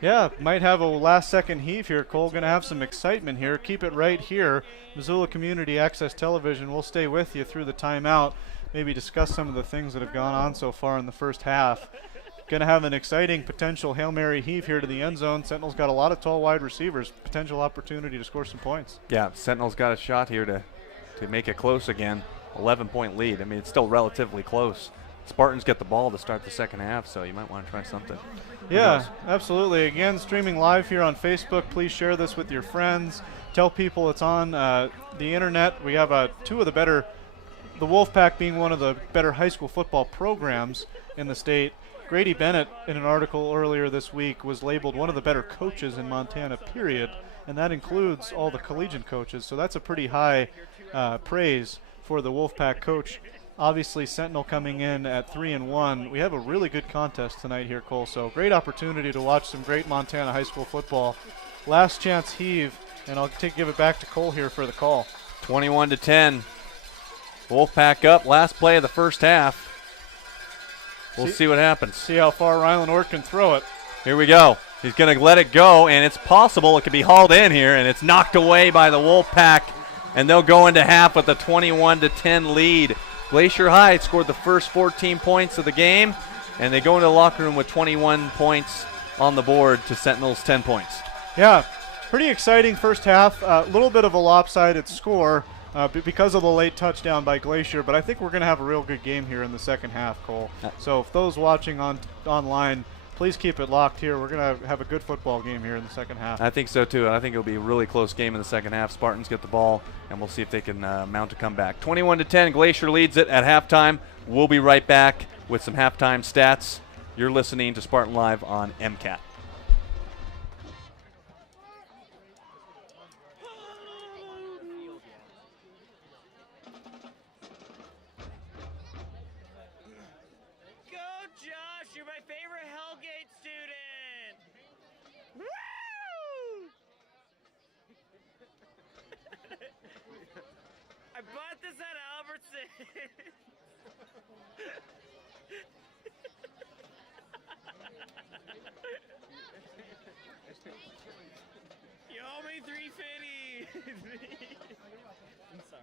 Yeah, might have a last-second heave here. Cole going to have some excitement here. Keep it right here. Missoula Community Access Television will stay with you through the timeout, maybe discuss some of the things that have gone on so far in the first half. Going to have an exciting potential Hail Mary heave here to the end zone. Sentinel's got a lot of tall wide receivers, potential opportunity to score some points. Yeah, Sentinel's got a shot here to make it close again. 11-point lead. I mean, it's still relatively close. Spartans get the ball to start the second half, so you might want to try something. Who Yeah, knows? absolutely. Again, streaming live here on Facebook. Please share this with your friends. Tell people it's on the internet. We have two of the better, the Wolfpack being one of the better high school football programs in the state. Grady Bennett, in an article earlier this week, was labeled one of the better coaches in Montana, period. And that includes all the collegiate coaches. So that's a pretty high praise for the Wolfpack coach. Obviously, Sentinel coming in at 3-1. We have a really good contest tonight here, Cole. So great opportunity to watch some great Montana high school football. Last chance heave, and I'll give it back to Cole here for the call. 21-10. Wolfpack up. Last play of the first half. We'll see what happens. See how far Ryland Ort can throw it. Here we go. He's going to let it go, and it's possible it could be hauled in here, and it's knocked away by the Wolfpack, and they'll go into half with a 21-10 lead. Glacier High scored the first 14 points of the game, and they go into the locker room with 21 points on the board to Sentinel's 10 points. Yeah, pretty exciting first half. A little bit of a lopsided score because of the late touchdown by Glacier, but I think we're going to have a real good game here in the second half, Cole. So if those watching online, please keep it locked here. We're going to have a good football game here in the second half. I think so, too. I think it'll be a really close game in the second half. Spartans get the ball, and we'll see if they can mount a comeback. 21-10, Glacier leads it at halftime. We'll be right back with some halftime stats. You're listening to Spartan Live on MCAT. You're my favorite Hellgate student! Woo! I bought this at Albertsons. You owe me $3.50. I'm sorry.